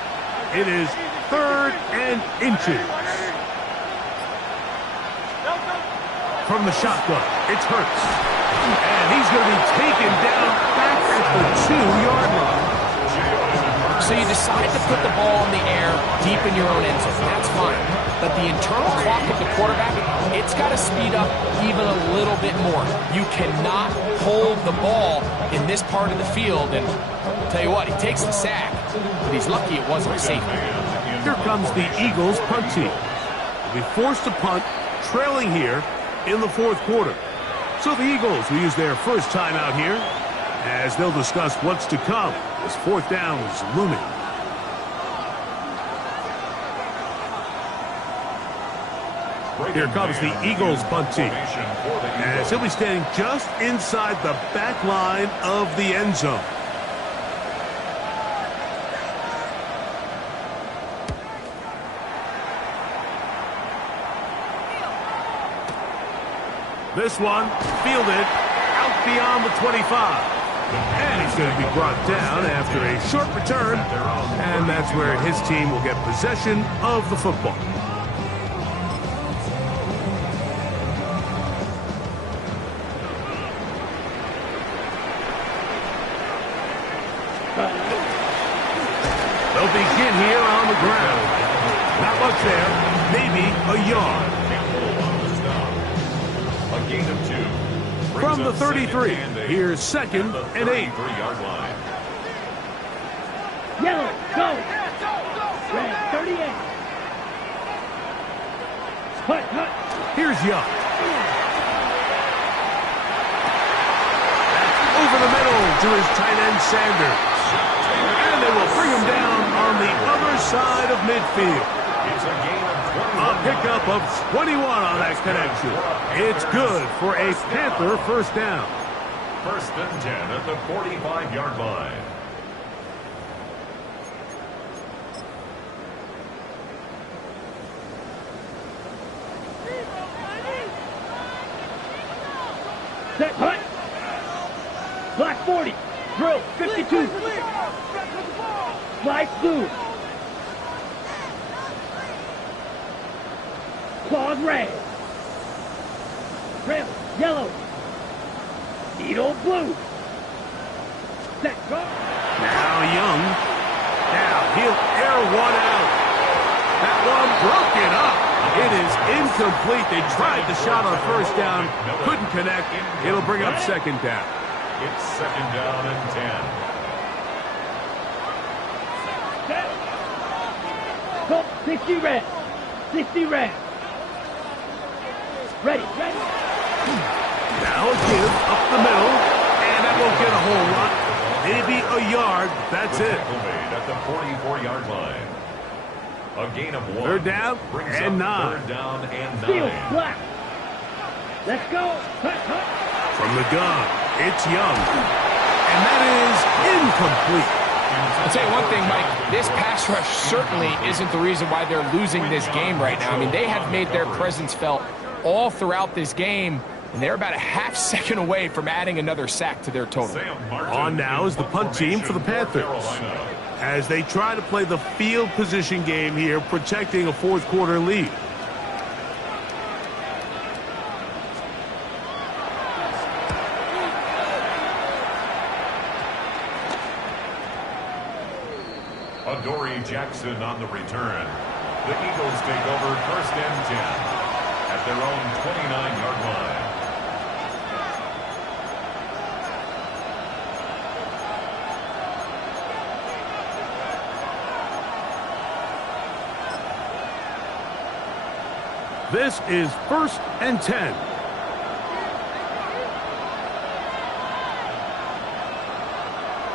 It is 3rd and inches. From the shotgun, it's Hurts. And he's going to be taken down back at the 2-yard line. So you decide to put the ball in the air deep in your own end zone. That's fine. But the internal clock of the quarterback, it's got to speed up even a little bit more. You cannot hold the ball in this part of the field. And I'll tell you what, he takes the sack, but he's lucky it wasn't a safety. Here comes the Eagles punt team. They'll be forced to punt, trailing here in the 4th quarter. So the Eagles will use their first time out here as they'll discuss what's to come as 4th down is looming. Here comes the Eagles punt team as he'll be standing just inside the back line of the end zone. This one fielded out beyond the 25. And he's going to be brought down after a short return. And that's where his team will get possession of the football. They'll begin here on the ground. Not much there. Maybe a yard. A gain of 2. From the 33, here's 2nd and 8. Yellow, go! Red, 38. Hut. Here's Young. Over the middle to his tight end Sanders. And they will bring him down on the other side of midfield. It's a gain of 21. A pickup of 21 on that connection. It's good for a Panther first down. 1st and 10 at the 45-yard line. Set, hut. Black 40. Drill, 52. Flag blue. Claws red. Rim, yellow. Needle blue. Set, go. Now Young. Now he'll air one out. That one broken up. It is incomplete. They tried the shot on first down. Couldn't connect. It'll bring up 2nd down. It's 2nd down and 10. Set. Go, 60 red. 60 red. Ready. Now a give up the middle. And that won't get a whole lot. Maybe a yard. That's it. Made at the 44-yard line. A gain of 1. 3rd down and 9. 3rd down and 9. Steel, black. Let's go. Hut. From the gun, it's Young. And that is incomplete. I'll tell you one thing, Mike. This pass rush certainly isn't the reason why they're losing this game right now. I mean, they have made their presence felt all throughout this game, and they're about a half second away from adding another sack to their total. On now is the punt team for the Panthers, as they try to play the field position game here, protecting a 4th quarter lead. Adoree Jackson on the return. The Eagles take over 1st and 10 at their own 29-yard line. This is 1st and 10.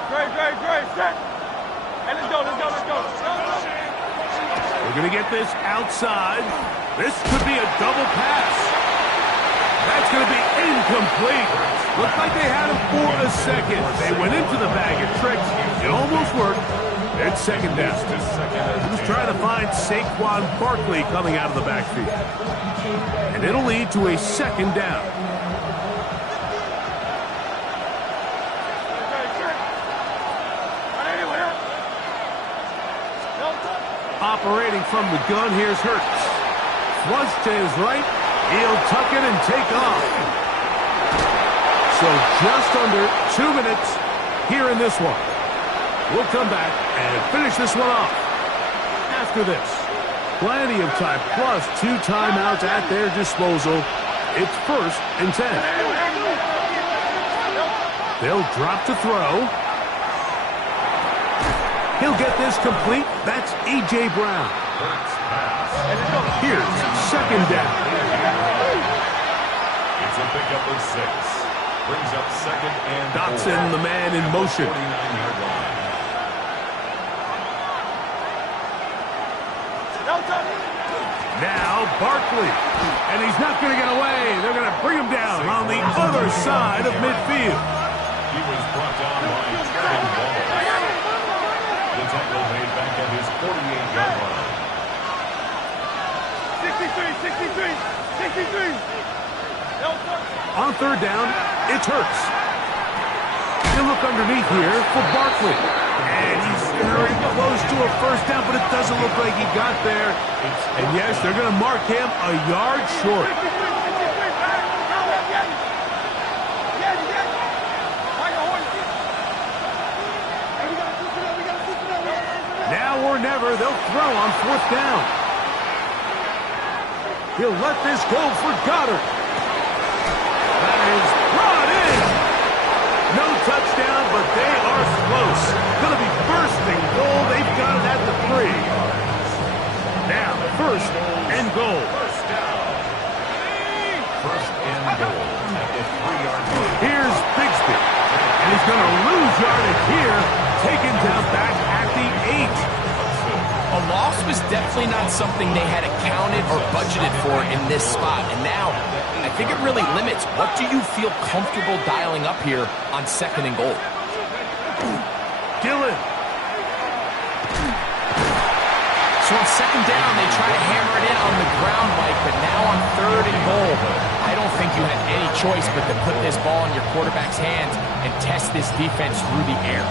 Great, set. Hey, let's go. We're going to get this outside. This could be a double pass. That's going to be incomplete. Looked like they had him for a second. They went into the bag of tricks. It almost worked. It's second down. He was trying to find Saquon Barkley coming out of the backfield. And it'll lead to a second down. Operating from the gun, here's Hurts. Flush to his right. He'll tuck it and take off. So just under 2 minutes here in this one. We'll come back and finish this one off. After this, plenty of time, plus 2 timeouts at their disposal. It's 1st and 10. They'll drop to throw. He'll get this complete. That's A.J. Brown. Here's second down. It's a pickup of 6. Brings up second and Dotson, the man in motion. 49-yard line. Now Barkley. And he's not going to get away. They're going to bring him down on the other side of midfield. He was brought down by Kevin Ball. The tackle made back at his 48-yard line. 63. On third down, it's Hurts. He'll look underneath here for Barkley. And he's very close to a first down, but it doesn't look like he got there. And yes, they're going to mark him a yard short. Now or never, they'll throw on 4th down. He'll let this go for Goddard. That is brought in. No touchdown, but they are close. Going to be 1st and goal. They've got it at the 3. Now, 1st and goal. First and goal at the 3-yard line. Here's Bigsby. And he's going to lose yardage here. Taken down back at the 8. A loss was definitely not something they had accounted or budgeted for in this spot. And now, I think it really limits what do you feel comfortable dialing up here on 2nd and goal. Dillon. So on 2nd down, they try to hammer it in on the ground, Mike, but now on 3rd and goal, I don't think you had any choice but to put this ball in your quarterback's hands and test this defense through the air.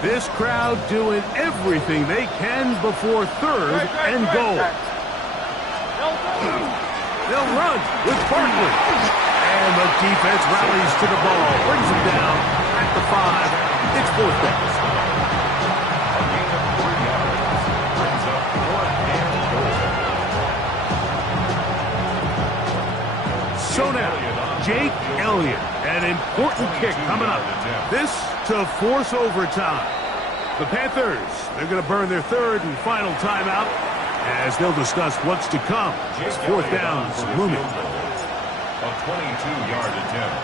This crowd doing everything they can before 3rd and goal. They'll run with Barkley. And the defense rallies to the ball, brings him down at the 5. It's 4th down. A gain of 3 yards. Brings up 4th and goal. So now, Jake Elliott, an important kick coming up. This to force overtime. The Panthers, they're going to burn their 3rd and final timeout as they'll discuss what's to come. 4th down's looming. A 22-yard attempt.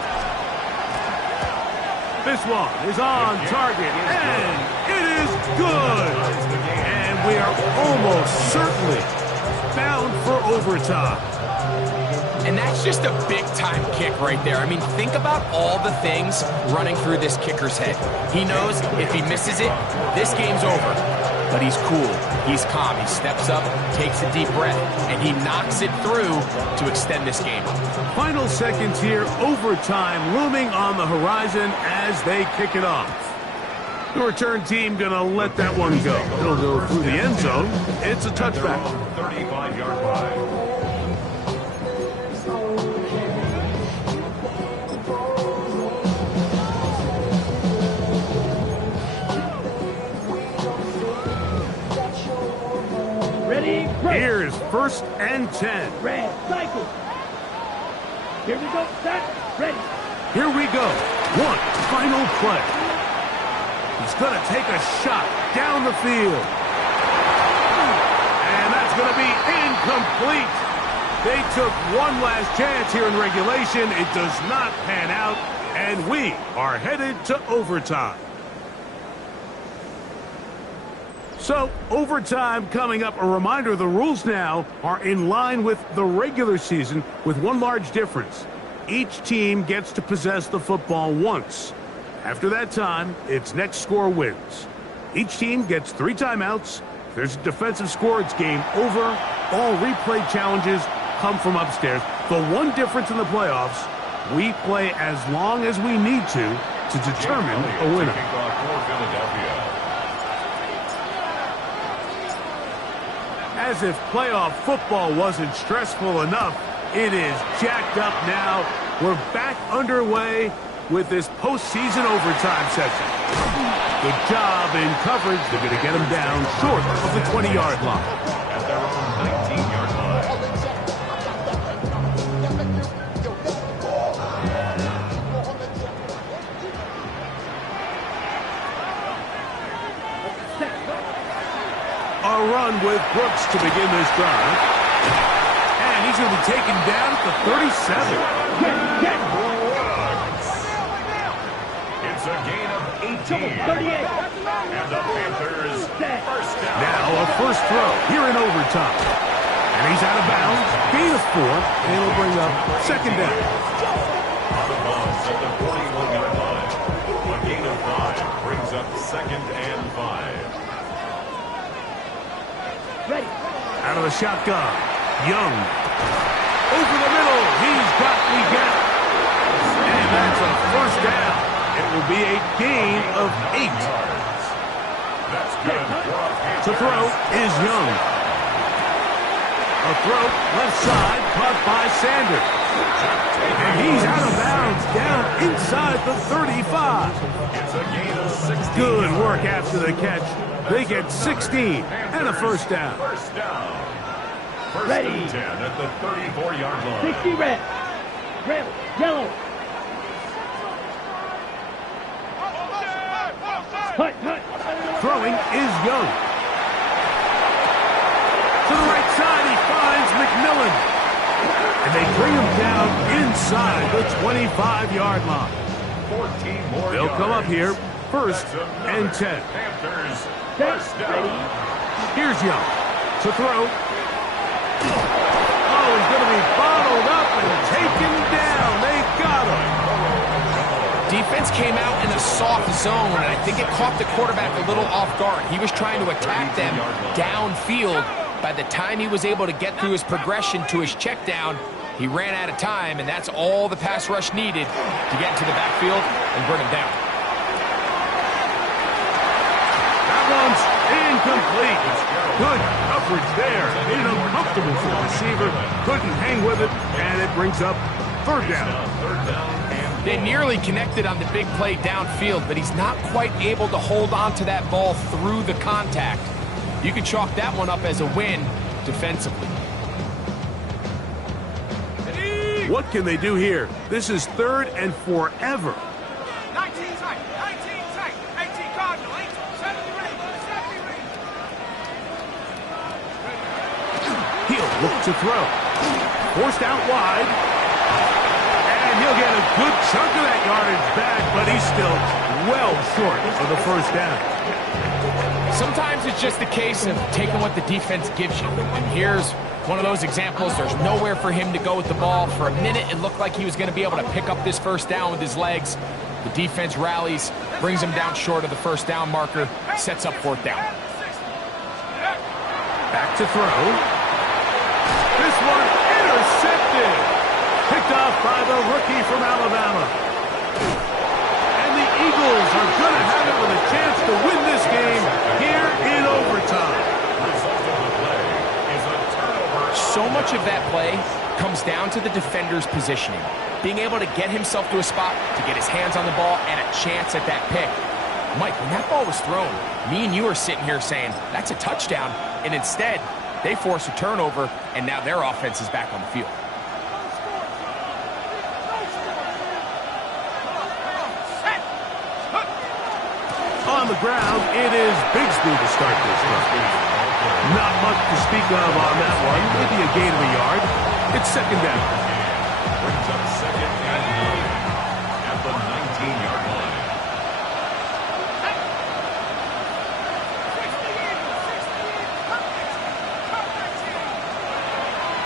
This one is on target, and it is good. And we are almost certainly bound for overtime. And that's just a big-time kick right there. I mean, think about all the things running through this kicker's head. He knows if he misses it, this game's over. But he's cool. He's calm. He steps up, takes a deep breath, and he knocks it through to extend this game. Final seconds here, overtime looming on the horizon as they kick it off. The return team going to let that one go. It'll go through the end zone. It's a touchback. 35-yard line. Here's 1st and 10. Red, cycle. Here we go, set, ready. Here we go. One final play. He's going to take a shot down the field. And that's going to be incomplete. They took one last chance here in regulation. It does not pan out, and we are headed to overtime. So, overtime coming up. A reminder, the rules now are in line with the regular season with one large difference. Each team gets to possess the football once. After that time, its next score wins. Each team gets 3 timeouts. If there's a defensive score, it's game over. All replay challenges come from upstairs. The one difference in the playoffs, we play as long as we need to determine a winner. As if playoff football wasn't stressful enough, it is jacked up now. We're back underway with this postseason overtime session. Good job in coverage. They're going to get him down short of the 20-yard line. At their own 19-yard line. A run with Brooks to begin this drive. And he's going to be taken down at the 37. It's a gain of 18. And the Panthers first down. Now a first throw here in overtime. And he's out of bounds. Gain of 4. And it'll bring up second down. Out of bounds at the 41-yard line. A gain of 5 brings up second and 5. Ready. Out of the shotgun. Young. Over the middle. He's got Leggett. And that's a first down. It will be a gain of 8. That's good. To throw is Young. A throw left side caught by Sanders. And he's out of bounds down inside the 35. It's a gain of 16. Good work after the catch. They get 16 and a first down. First down. First Ready. and 10 at the 34-yard line. 60 red. Red. Yellow. Hut, hut. Throwing is Young. To the right side, he finds McMillan. And they bring him down inside the 25-yard line. 14 more They'll yards. come up here first and 10. Panthers Set. first down. Ready. Here's Young to throw. Oh, he's going to be bottled up and taken down. They got him. Defense came out in a soft zone, and I think it caught the quarterback a little off guard. He was trying to attack them downfield. By the time he was able to get through his progression to his check down, he ran out of time, and that's all the pass rush needed to get into the backfield and bring him down. That one's incomplete. Good coverage there. Made it uncomfortable for the receiver. Couldn't hang with it, and it brings up third down. They nearly connected on the big play downfield, but he's not quite able to hold on to that ball through the contact. You can chalk that one up as a win defensively. What can they do here? This is third and forever. 19 tight, 18 Cardinal, 70 ring, 70 ring. He'll look to throw. Forced out wide. And he'll get a good chunk of that yardage back, but he's still well short of the first down. Sometimes it's just a case of taking what the defense gives you. And here's one of those examples. There's nowhere for him to go with the ball. For a minute, it looked like he was going to be able to pick up this first down with his legs. The defense rallies, brings him down short of the first down marker, sets up fourth down. Back to throw. This one intercepted. Picked off by the rookie from Alabama. And the Eagles are going to have it with a chance to win this game here in overtime. So much of that play comes down to the defender's positioning. Being able to get himself to a spot, to get his hands on the ball, and a chance at that pick. Mike, when that ball was thrown, me and you are sitting here saying, that's a touchdown. And instead, they force a turnover, and now their offense is back on the field. On the the ground, it is Bigsby to start this drive. Not much to speak of on that one. Maybe a gain of a yard. It's second down. Brings up second and 9 at the 19-yard line.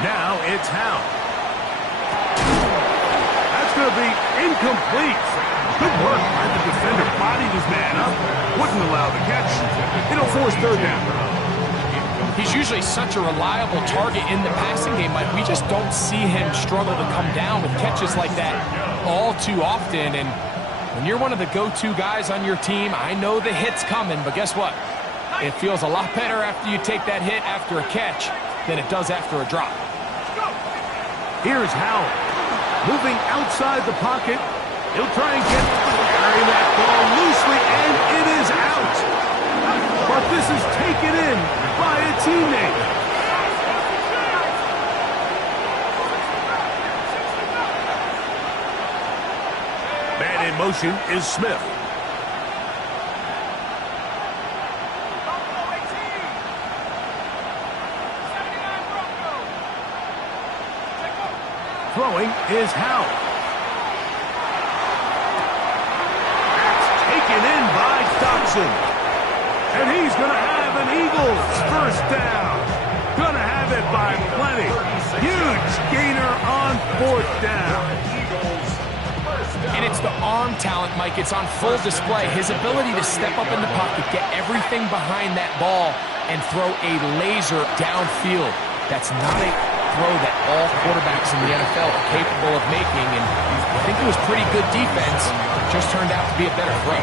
Now it's Howe. That's going to be incomplete. Good work by the defender. Bodied his man up. Wouldn't allow the catch. It'll force third down. He's usually such a reliable target in the passing game, Mike. We just don't see him struggle to come down with catches like that all too often. And when you're one of the go-to guys on your team, I know the hit's coming, but guess what? It feels a lot better after you take that hit after a catch than it does after a drop. Here's Howell. Moving outside the pocket. He'll try and carry that ball loosely, and it is out. But this is taken in by a teammate. Man in motion is Smith. Throwing is Howell. That's taken in by Dodson. And he's going to have an Eagles first down. Going to have it by plenty. Huge gainer on fourth down. And it's the arm talent, Mike. It's on full display. His ability to step up in the pocket, get everything behind that ball, and throw a laser downfield. That's not a throw that all quarterbacks in the NFL are capable of making. And I think it was pretty good defense. Just turned out to be a better throw.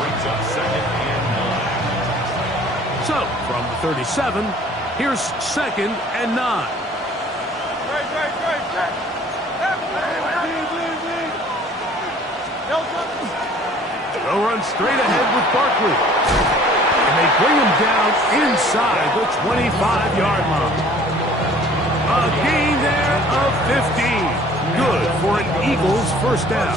Brings up second and 9. So, from the 37, here's second and 9. They'll run straight ahead with Barkley. And they bring him down inside the 25-yard line. A gain there of 15. Good for an Eagles first down.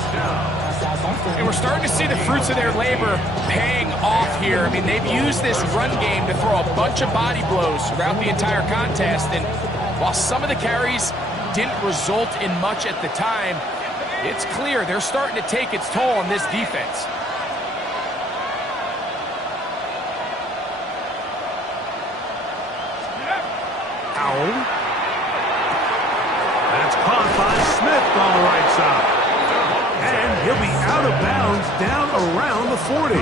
And we're starting to see the fruits of their labor paying off here. I mean, they've used this run game to throw a bunch of body blows throughout the entire contest. And while some of the carries didn't result in much at the time, it's clear they're starting to take its toll on this defense. Howell. That's caught by Smith on the right side. And he'll be out of bounds down around the 40.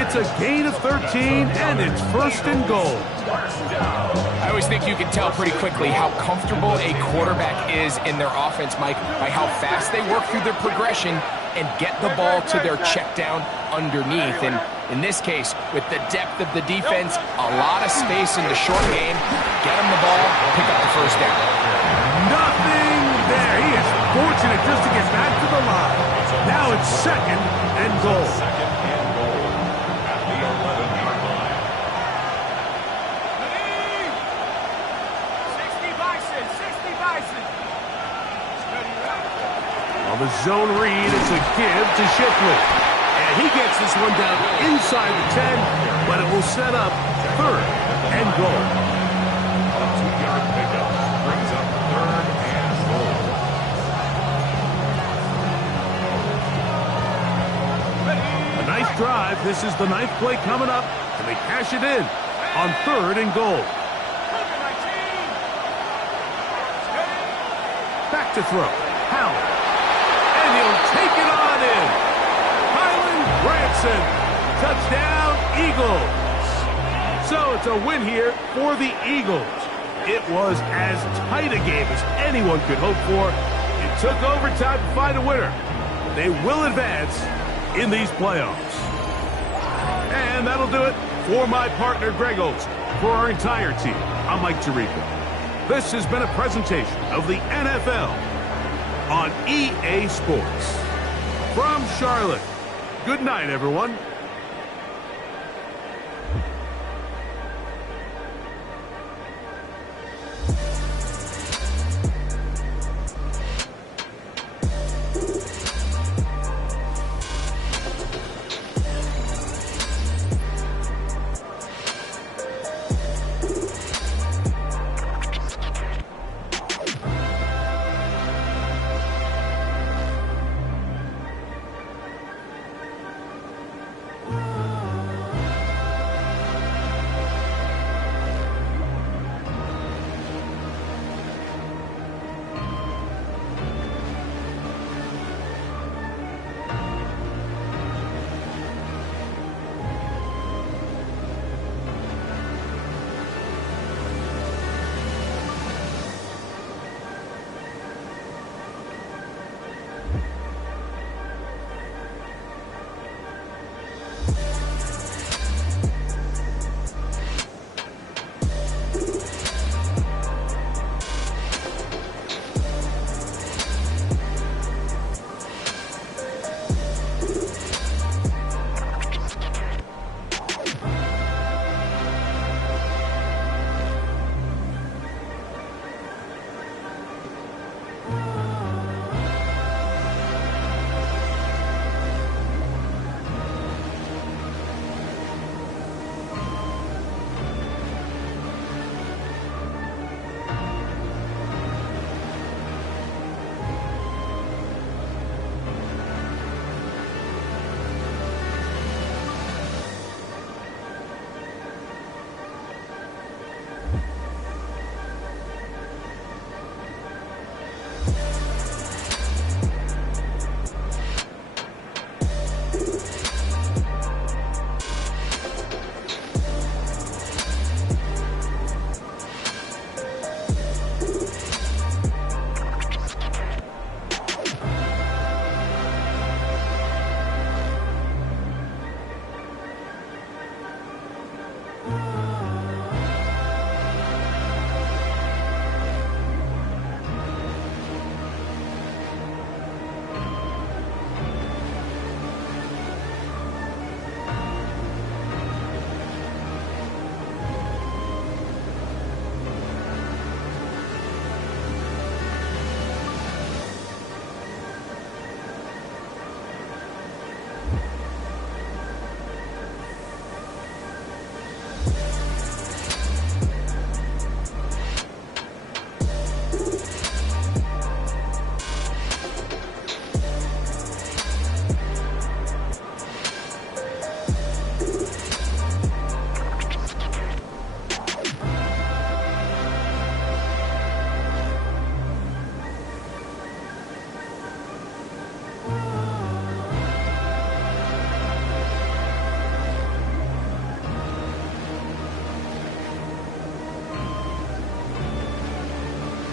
It's a gain of 13, and it's first and goal. I always think you can tell pretty quickly how comfortable a quarterback is in their offense, Mike, by how fast they work through their progression and get the ball to their check down underneath. And in this case, with the depth of the defense, a lot of space in the short game, get them the ball, pick up the first down. Nothing there. He is fortunate just to get back to the line. Now it's second and goal. Second and goal at the 11-yard line. 60 Bison, 60 Bison. On the zone read, it's a give to Shipley. And he gets this one down inside the 10, but it will set up third and goal. A 2-yard pickup brings up third and goal. A nice drive. This is the 9th play coming up, and they cash it in on third and goal. Back to throw. Howell. And he'll take it on in. Kylan Branson. Touchdown, Eagles. So it's a win here for the Eagles. It was as tight a game as anyone could hope for. It took overtime to find a winner. They will advance in these playoffs. And that'll do it for my partner, Greg Olson. For our entire team, I'm Mike Tirico. This has been a presentation of the NFL on EA Sports. From Charlotte, good night, everyone.